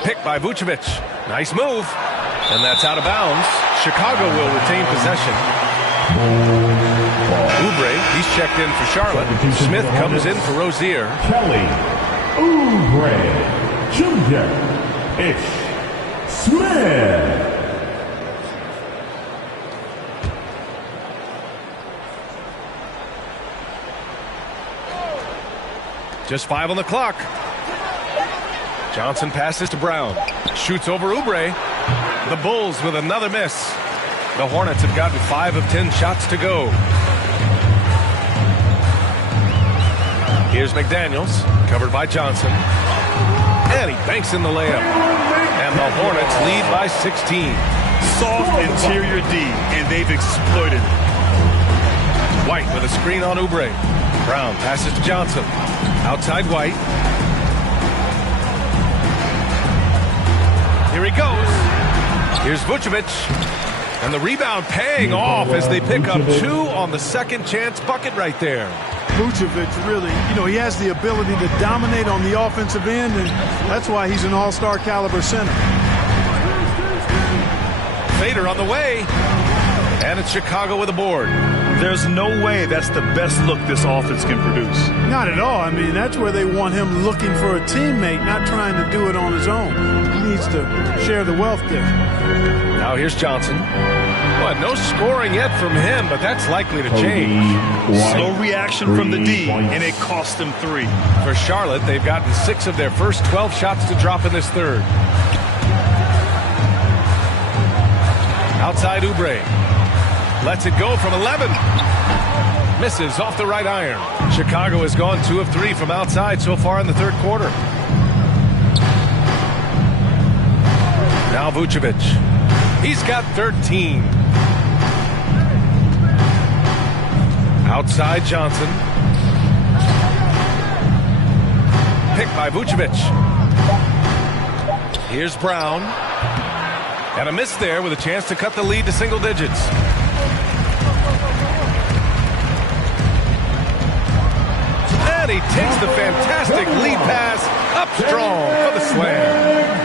Picked by Vucevic. Nice move. And that's out of bounds. Chicago will retain possession. Oubre, he's checked in for Charlotte. Smith comes in for Rozier. Kelly Oubre Jr. It's Smith. Just 5 on the clock. Johnson passes to Brown. Shoots over Oubre. The Bulls with another miss. The Hornets have gotten 5 of 10 shots to go. Here's McDaniels, covered by Johnson. And he banks in the layup. And the Hornets lead by 16. Soft interior D, and they've exploited it. White with a screen on Oubre. Brown passes to Johnson. Outside White. Here he goes. Here's Vucevic. And the rebound paying off as they pick up 2 on the second chance bucket right there. Vucevic really, he has the ability to dominate on the offensive end, and that's why he's an all-star caliber center. Fader on the way. And it's Chicago with a board. There's no way that's the best look this offense can produce. Not at all. I mean, that's where they want him looking for a teammate, not trying to do it on his own. He needs to share the wealth there. Now here's Johnson. Well, no scoring yet from him, but that's likely to change. Slow reaction from the D, and it cost them 3. For Charlotte, they've gotten 6 of their first 12 shots to drop in this third. Outside Oubre. Lets it go from 11. Misses off the right iron. Chicago has gone 2 of 3 from outside so far in the third quarter. Now Vucevic. He's got 13. Outside Johnson. Picked by Vucevic. Here's Brown. And a miss there with a chance to cut the lead to single digits. And he takes the fantastic lead pass up strong for the slam.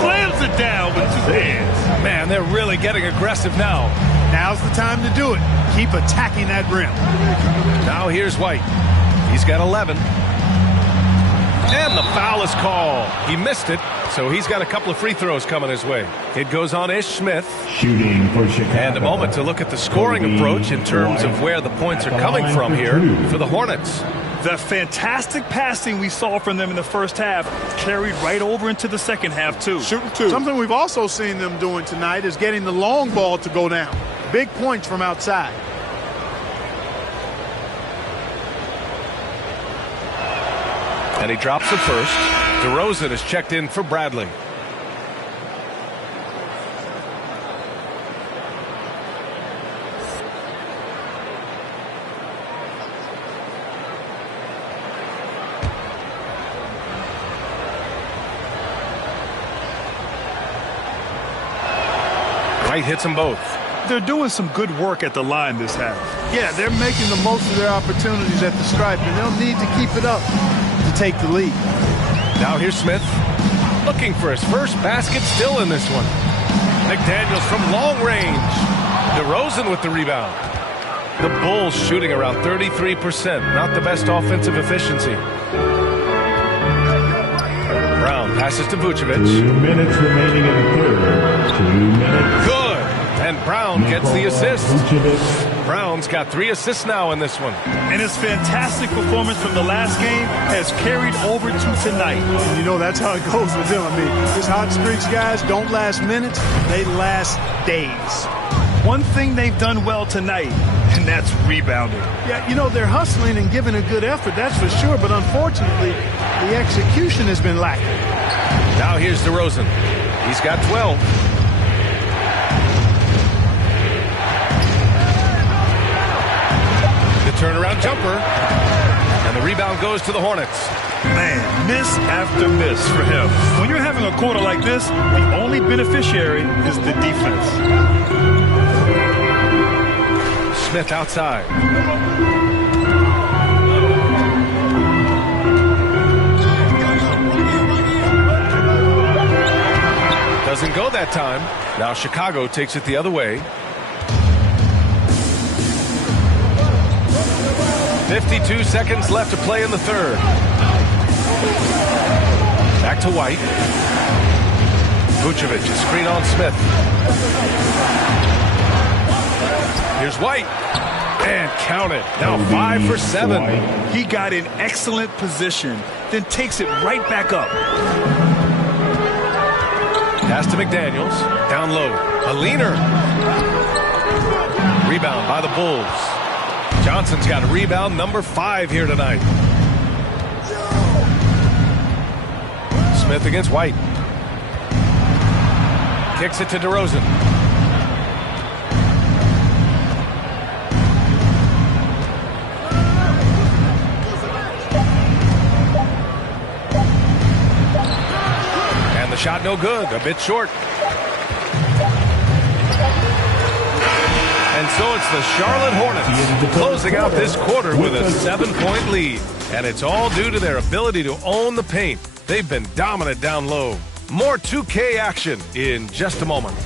Slams it down with 2 hands. Man, they're really getting aggressive now. Now's the time to do it. Keep attacking that rim. Now here's White. He's got 11. And the foul is called. He missed it, so he's got a couple of free throws coming his way. It goes on Ish Smith. Shooting for Chicago. And a moment to look at the scoring approach in terms of where the points are coming from here for the Hornets. The fantastic passing we saw from them in the first half carried right over into the second half, too. Shooting 2. Something we've also seen them doing tonight is getting the long ball to go down. Big points from outside. And he drops the first. DeRozan is checked in for Bradley. White hits them both. They're doing some good work at the line this half. Yeah, they're making the most of their opportunities at the stripe, and they'll need to keep it up to take the lead. Now here's Smith, looking for his first basket still in this one. McDaniels from long range. DeRozan with the rebound. The Bulls shooting around 33%. Not the best offensive efficiency. Brown passes to Vucevic. 2 minutes remaining in the third. 2 minutes. Good. And Brown gets the assist. Brown's got 3 assists now in this one. And his fantastic performance from the last game has carried over to tonight. And you know, that's how it goes with him. I mean, his hot streaks, guys, don't last minutes. They last days. One thing they've done well tonight, and that's rebounding. Yeah, you know, they're hustling and giving a good effort, that's for sure. But unfortunately, the execution has been lacking. Now here's DeRozan. He's got 12. Turnaround jumper, and the rebound goes to the Hornets. Man, miss after miss for him. When you're having a quarter like this, the only beneficiary is the defense. Smith outside. Doesn't go that time. Now Chicago takes it the other way. 52 seconds left to play in the third. Back to White. Vucevic, a screen on Smith. Here's White. And count it. Now 5 for 7. He got in excellent position, then takes it right back up. Pass to McDaniels. Down low. A leaner. Rebound by the Bulls. Johnson's got rebound number 5 here tonight. Smith against White. Kicks it to DeRozan. And the shot no good, a bit short. And so it's the Charlotte Hornets closing out this quarter with a 7-point lead. And it's all due to their ability to own the paint. They've been dominant down low. More 2K action in just a moment.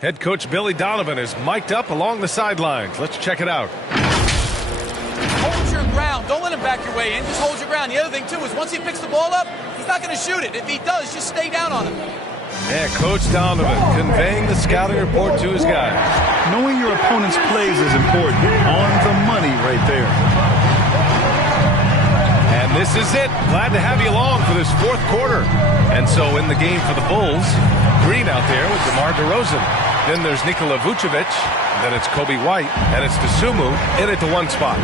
Head coach Billy Donovan is mic'd up along the sidelines. Let's check it out. Hold your ground. Don't let him back your way in. Just hold your ground. The other thing, too, is once he picks the ball up, he's not going to shoot it. If he does, just stay down on him. Yeah, Coach Donovan conveying the scouting report to his guys. Knowing your opponent's plays is important. On the money right there. And This is it. Glad to have you along for this fourth quarter. And so in the game for the Bulls, Green out there with DeMar DeRozan. Then there's Nikola Vucevic. Then it's Kobe White. And it's Dosunmu in at the one spot.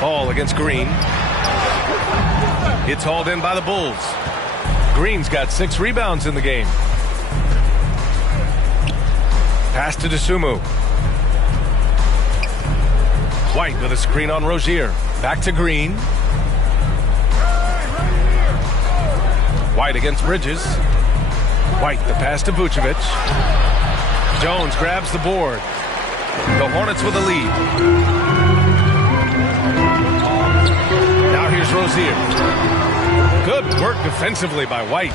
Ball against Green. It's hauled in by the Bulls. Green's got 6 rebounds in the game. Pass to Dosunmu. White with a screen on Rozier. Back to Green. White against Bridges. White the pass to Vucevic. Jones grabs the board. The Hornets with a lead. Now here's Rozier. Good work defensively by White.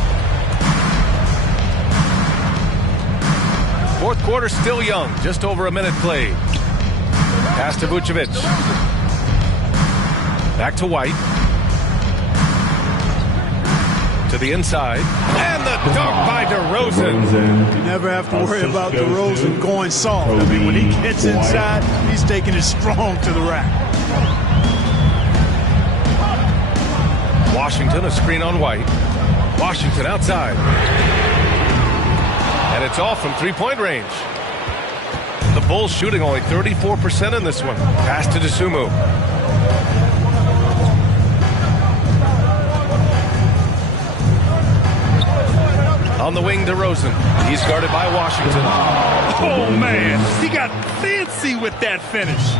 Fourth quarter still young. Just over a minute played. Pass to Vucevic. Back to White. To the inside. And the dunk by DeRozan. You never have to worry about DeRozan going soft. I mean, when he gets inside, he's taking it strong to the rack. Washington, a screen on White. Washington outside. And it's off from three-point range. The Bulls shooting only 34% in this one. Pass to Dosunmu. On the wing, DeRozan. He's guarded by Washington. Oh, man. He got fancy with that finish.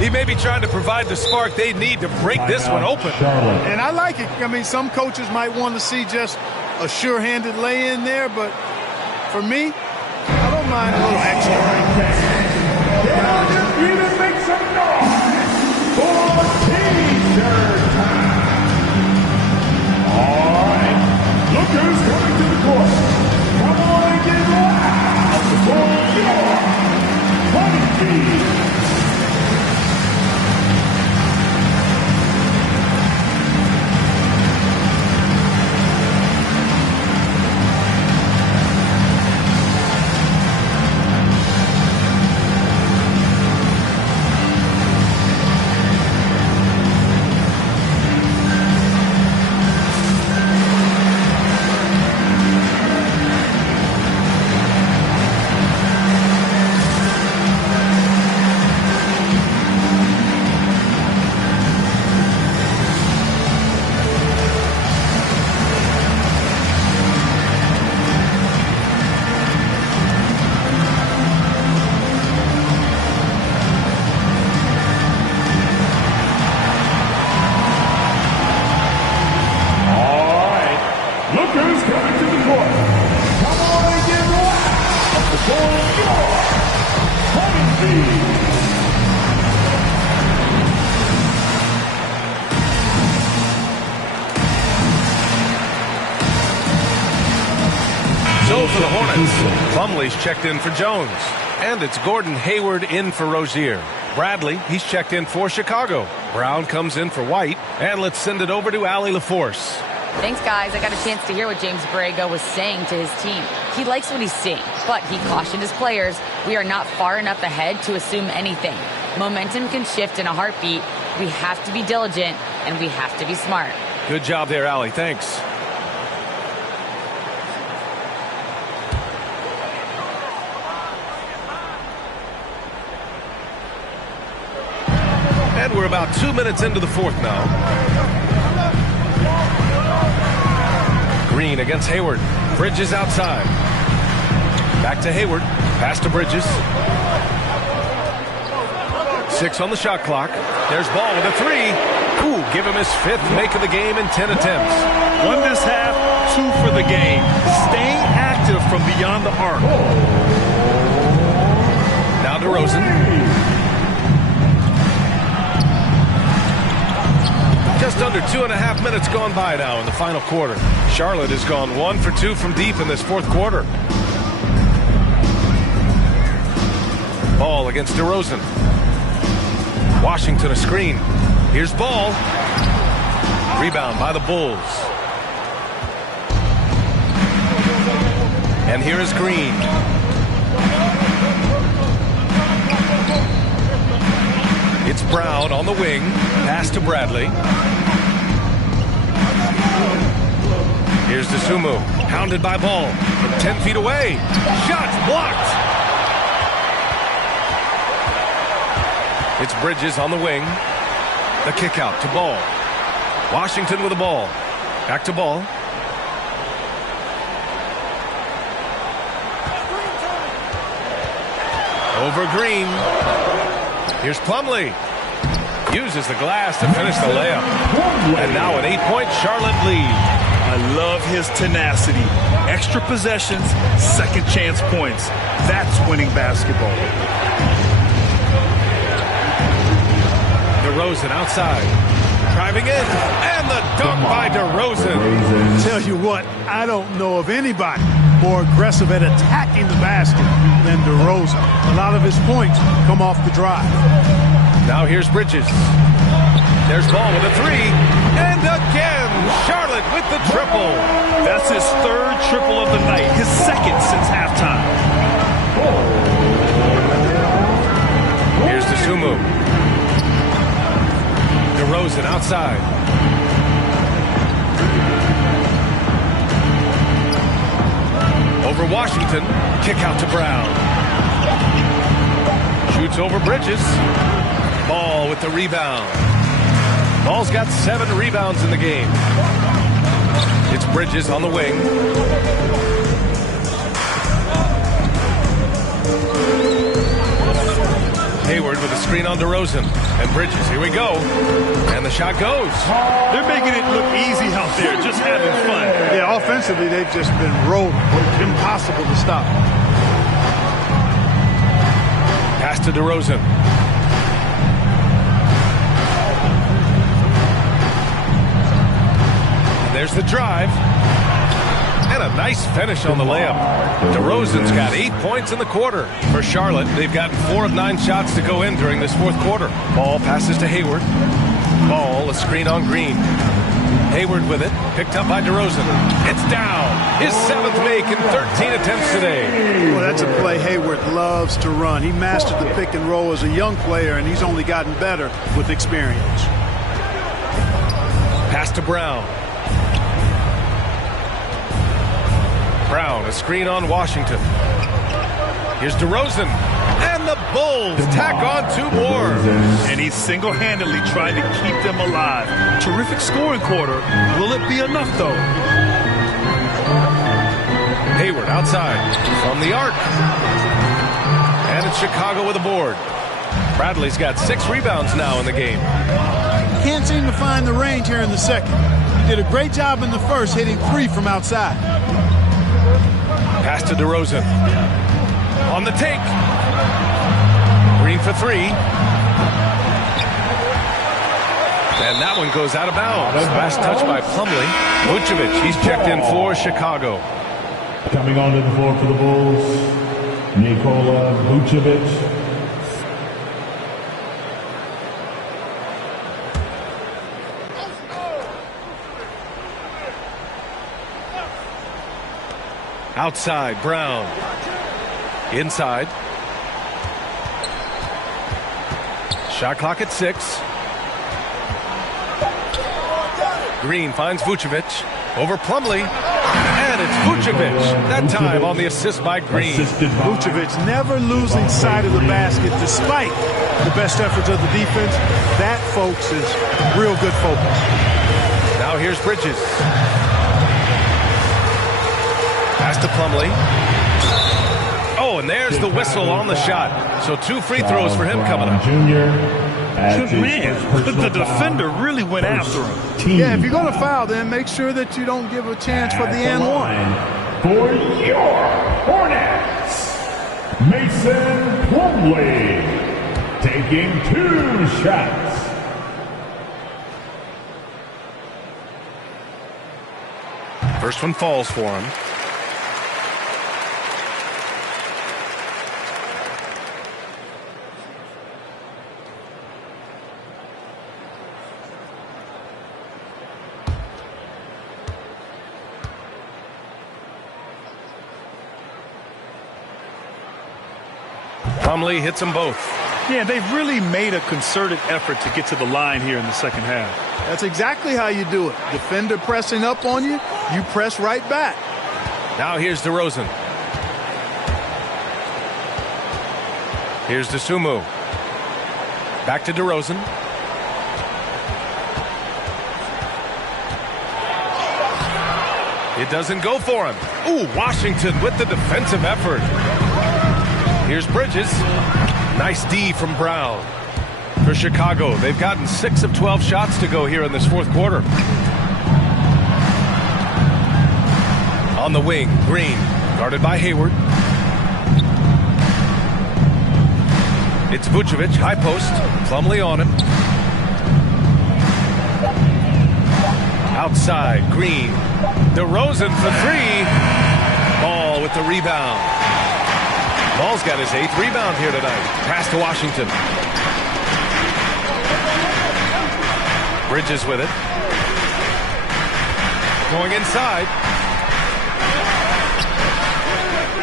He may be trying to provide the spark they need to break this one open. And I like it. I mean, some coaches might want to see just a sure-handed lay-in there, but for me, I don't mind a little extra. Even make some noise for T-shirt time. All right, look who's coming to the court. Come on and get loud for your Honey Team. So for the Hornets, Plumlee's checked in for Jones. And it's Gordon Hayward in for Rozier. Bradley, he's checked in for Chicago. Brown comes in for White. And let's send it over to Allie LaForce. Thanks, guys. I got a chance to hear what James Borrego was saying to his team. He likes what he's seeing, but he cautioned his players, we are not far enough ahead to assume anything. Momentum can shift in a heartbeat. We have to be diligent, and we have to be smart. Good job there, Allie. Thanks. And we're about 2 minutes into the fourth now. Green against Hayward. Bridges outside. Back to Hayward. Pass to Bridges. 6 on the shot clock. There's Ball with a 3. Ooh, give him his 5th make of the game in 10 attempts. 1 this half, 2 for the game. Staying active from beyond the arc. Now DeRozan. Just under 2.5 minutes gone by now in the final quarter. Charlotte has gone 1 for 2 from deep in this fourth quarter. Ball against DeRozan. Washington a screen. Here's Ball. Rebound by the Bulls. And here is Green. It's Brown on the wing. Pass to Bradley. Here's DeSumo. Hounded by Ball. From 10 feet away. Shot blocked. It's Bridges on the wing. The kick out to Ball. Washington with the ball. Back to Ball. Over Green. Here's Plumlee. Uses the glass to finish the layup. And now an 8-point Charlotte lead. I love his tenacity. Extra possessions, second chance points. That's winning basketball. DeRozan outside. Driving in. And the dunk by DeRozan. Tell you what, I don't know of anybody more aggressive at attacking the basket than DeRozan. A lot of his points come off the drive. Now here's Bridges. There's Ball with a three. And again, Charlotte with the triple. That's his third triple of the night. His second since halftime. Here's DeSumo. DeRozan outside. Over Washington. Kick out to Brown. Shoots over Bridges. Ball with the rebound. Ball's got 7 rebounds in the game. It's Bridges on the wing. Hayward with a screen on DeRozan. And Bridges, here we go. And the shot goes. They're making it look easy out there, just having fun. Yeah, offensively, they've just been rolling. Impossible to stop. Pass to DeRozan. And there's the drive. And a nice finish on the layup. DeRozan's got 8 points in the quarter. For Charlotte, they've gotten 4 of 9 shots to go in during this fourth quarter. Ball passes to Hayward. Ball, a screen on Green. Hayward with it, picked up by DeRozan. It's down. His 7th make in 13 attempts today. Well, that's a play Hayward loves to run. He mastered the pick and roll as a young player, and he's only gotten better with experience. Pass to Brown. Brown, a screen on Washington. Here's DeRozan. And the Bulls tack on 2 more. And he's single-handedly trying to keep them alive. Terrific scoring quarter. Will it be enough, though? Hayward outside from the arc. And it's Chicago with a board. Bradley's got 6 rebounds now in the game. Can't seem to find the range here in the second. He did a great job in the first, hitting 3 from outside. Pass to DeRozan. On the take. Green for 3. And that one goes out of bounds. Last touch by Plumlee. Vucevic, he's checked in for Chicago. Coming onto the floor for the Bulls, Nikola Vucevic. Outside, Brown. Inside. Shot clock at 6. Green finds Vucevic. Over Plumlee. And it's Vucevic. That time on the assist by Green. Vucevic never losing sight of the basket despite the best efforts of the defense. That, folks, is real good focus. Now here's Bridges. Pass to Plumlee. Oh, and there's the whistle on the shot. So 2 free throws for him coming up. Man, the defender really went after him. Yeah, if you're going to foul, then make sure that you don't give a chance for the and one. For your Hornets, Mason Plumlee taking 2 shots. First one falls for him. Plumlee hits them both. Yeah, they've really made a concerted effort to get to the line here in the second half. That's exactly how you do it. Defender pressing up on you, you press right back. Now here's DeRozan. Here's DeSumo. Back to DeRozan. It doesn't go for him. Ooh, Washington with the defensive effort. Here's Bridges. Nice D from Brown. For Chicago, they've gotten 6 of 12 shots to go here in this fourth quarter. On the wing, Green, guarded by Hayward. It's Vucevic, high post, Plumlee on him. Outside, Green. DeRozan for 3. Ball with the rebound. Ball's got his 8th rebound here tonight. Pass to Washington. Bridges with it. Going inside.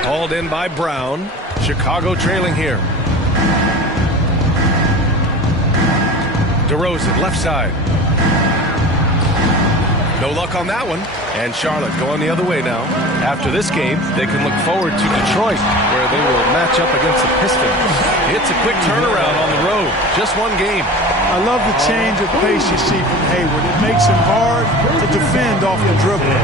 Hauled in by Brown. Chicago trailing here. DeRozan, left side. No luck on that one. And Charlotte going the other way now. After this game, they can look forward to Detroit, where they will match up against the Pistons. It's a quick turnaround on the road. Just one game. I love the change of pace you see from Hayward. It makes him hard to defend off the dribble.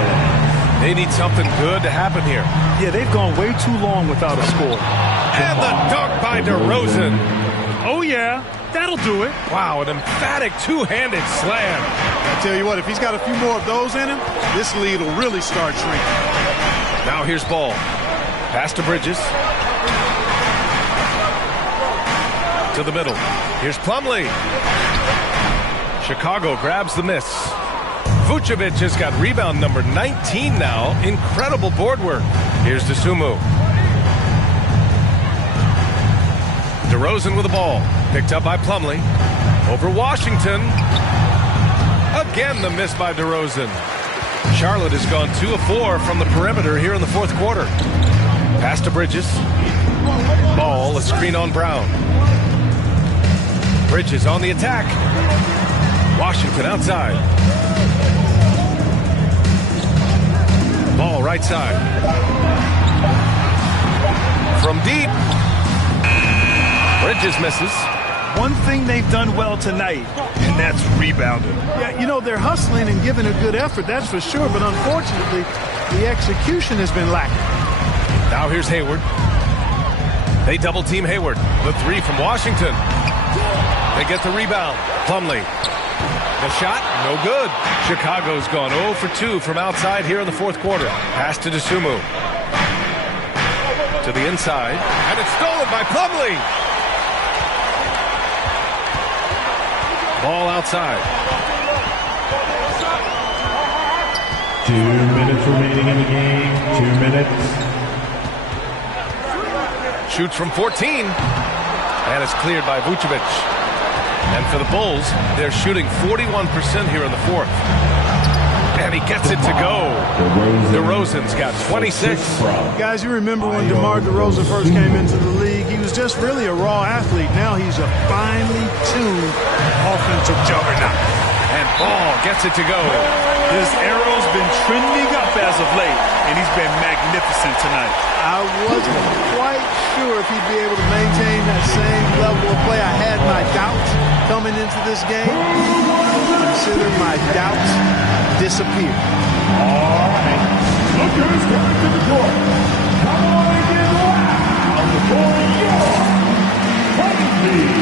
They need something good to happen here. Yeah, they've gone way too long without a score. And the dunk by DeRozan. Oh, yeah. That'll do it. Wow, an emphatic two-handed slam. I tell you what, if he's got a few more of those in him, this lead will really start shrinking. Now here's Ball. Pass to Bridges. To the middle. Here's Plumlee. Chicago grabs the miss. Vucevic has got rebound number 19 now. Incredible board work. Here's DeSumo. DeRozan with the ball. Picked up by Plumlee. Over Washington. Again the miss by DeRozan. Charlotte has gone 2 of 4 from the perimeter here in the fourth quarter. Pass to Bridges. Ball, a screen on Brown. Bridges on the attack. Washington outside. Ball right side. From deep. Bridges misses. One thing they've done well tonight, and that's rebounding. Yeah, you know, they're hustling and giving a good effort, that's for sure, but unfortunately, the execution has been lacking. Now here's Hayward. They double team Hayward. The 3 from Washington. They get the rebound. Plumlee. The shot, no good. Chicago's gone 0 for 2 from outside here in the fourth quarter. Pass to DeSumo. To the inside, and it's stolen by Plumlee. Ball outside. 2 minutes remaining in the game. 2 minutes. Shoots from 14. And it's cleared by Vucevic. And for the Bulls, they're shooting 41% here in the fourth. And he gets it to go. DeRozan's got 26. Guys, you remember when DeMar DeRozan first came into the league? He was just really a raw athlete. Now he's a finely tuned offensive juggernaut. And Ball gets it to go. His arrow's been trending up as of late, and he's been magnificent tonight. I wasn't quite sure if he'd be able to maintain that same level of play. I had my doubts coming into this game. Consider my doubts disappear. All right. Lookers coming to the court. Come on and get loud for your Hornets.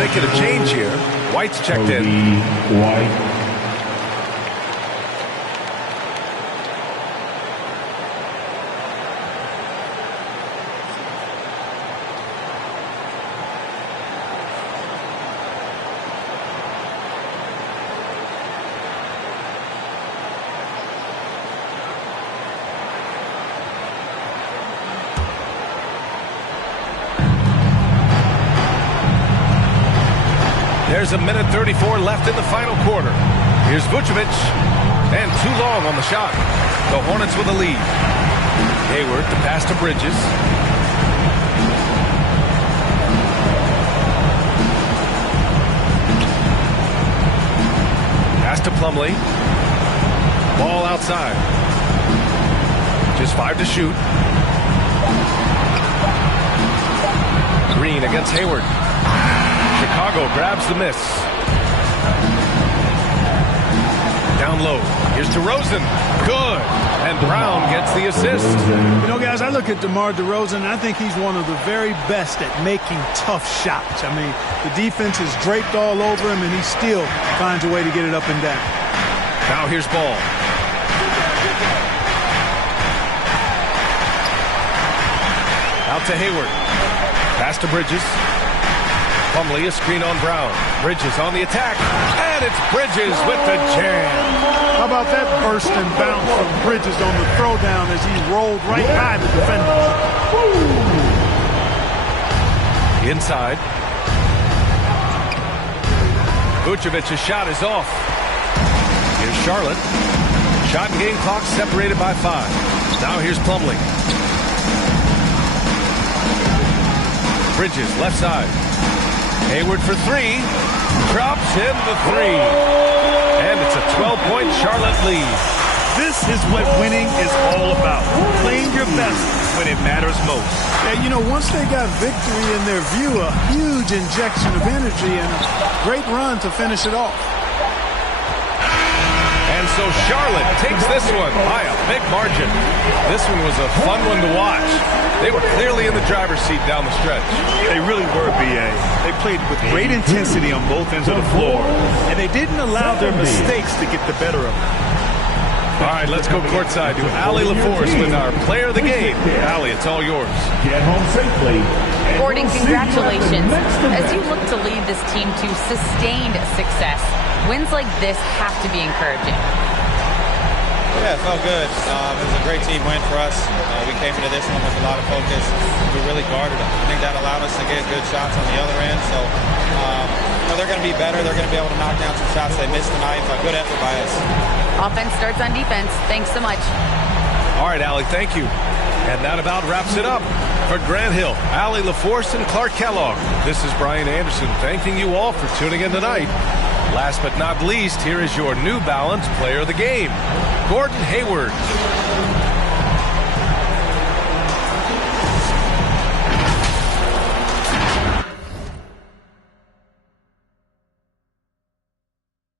making a change here. White's checked in. White. There's a minute 34 left in the final quarter. Here's Vucevic, and too long on the shot. The Hornets with the lead. Hayward, the pass to Bridges. Pass to Plumlee. Ball outside. Just 5 to shoot. Green against Hayward. Chicago grabs the miss. Down low. Here's DeRozan. Good. And Brown gets the assist. You know, guys, I look at DeMar DeRozan. I think he's one of the very best at making tough shots. I mean, the defense is draped all over him, and he still finds a way to get it up and down. Now here's Ball. Out to Hayward. Pass to Bridges. Plumlee, a screen on Brown. Bridges on the attack. And it's Bridges with the jam. How about that burst and bounce from Bridges on the throwdown as he rolled right by the defenders. Inside. Vucevic's shot is off. Here's Charlotte. Shot and game clock separated by 5. Now here's Plumlee. Bridges, left side. Hayward for 3. Drops in the 3. And it's a 12-point Charlotte lead. This is what winning is all about. Playing your best when it matters most. Yeah, you know, once they got victory in their view, a huge injection of energy and a great run to finish it off. And so Charlotte takes this one by a big margin. This one was a fun one to watch. They were clearly in the driver's seat down the stretch. They really were, B.A. They played with great intensity on both ends of the floor, and they didn't allow their mistakes to get the better of them. All right, let's go courtside to Allie LaForce with our player of the game. Allie, it's all yours. Get home safely. Gordon, congratulations. As you look to lead this team to sustained success, wins like this have to be encouraging. Yeah, it felt good. It was a great team win for us. We came into this one with a lot of focus. We really guarded them. I think that allowed us to get good shots on the other end. So, they're going to be better. They're going to be able to knock down some shots they missed tonight. A good effort by us. Offense starts on defense. Thanks so much. All right, Allie, thank you. And that about wraps it up. For Grant Hill, Allie LaForce, and Clark Kellogg, this is Brian Anderson thanking you all for tuning in tonight. Last but not least, here is your New Balance player of the game, Gordon Hayward.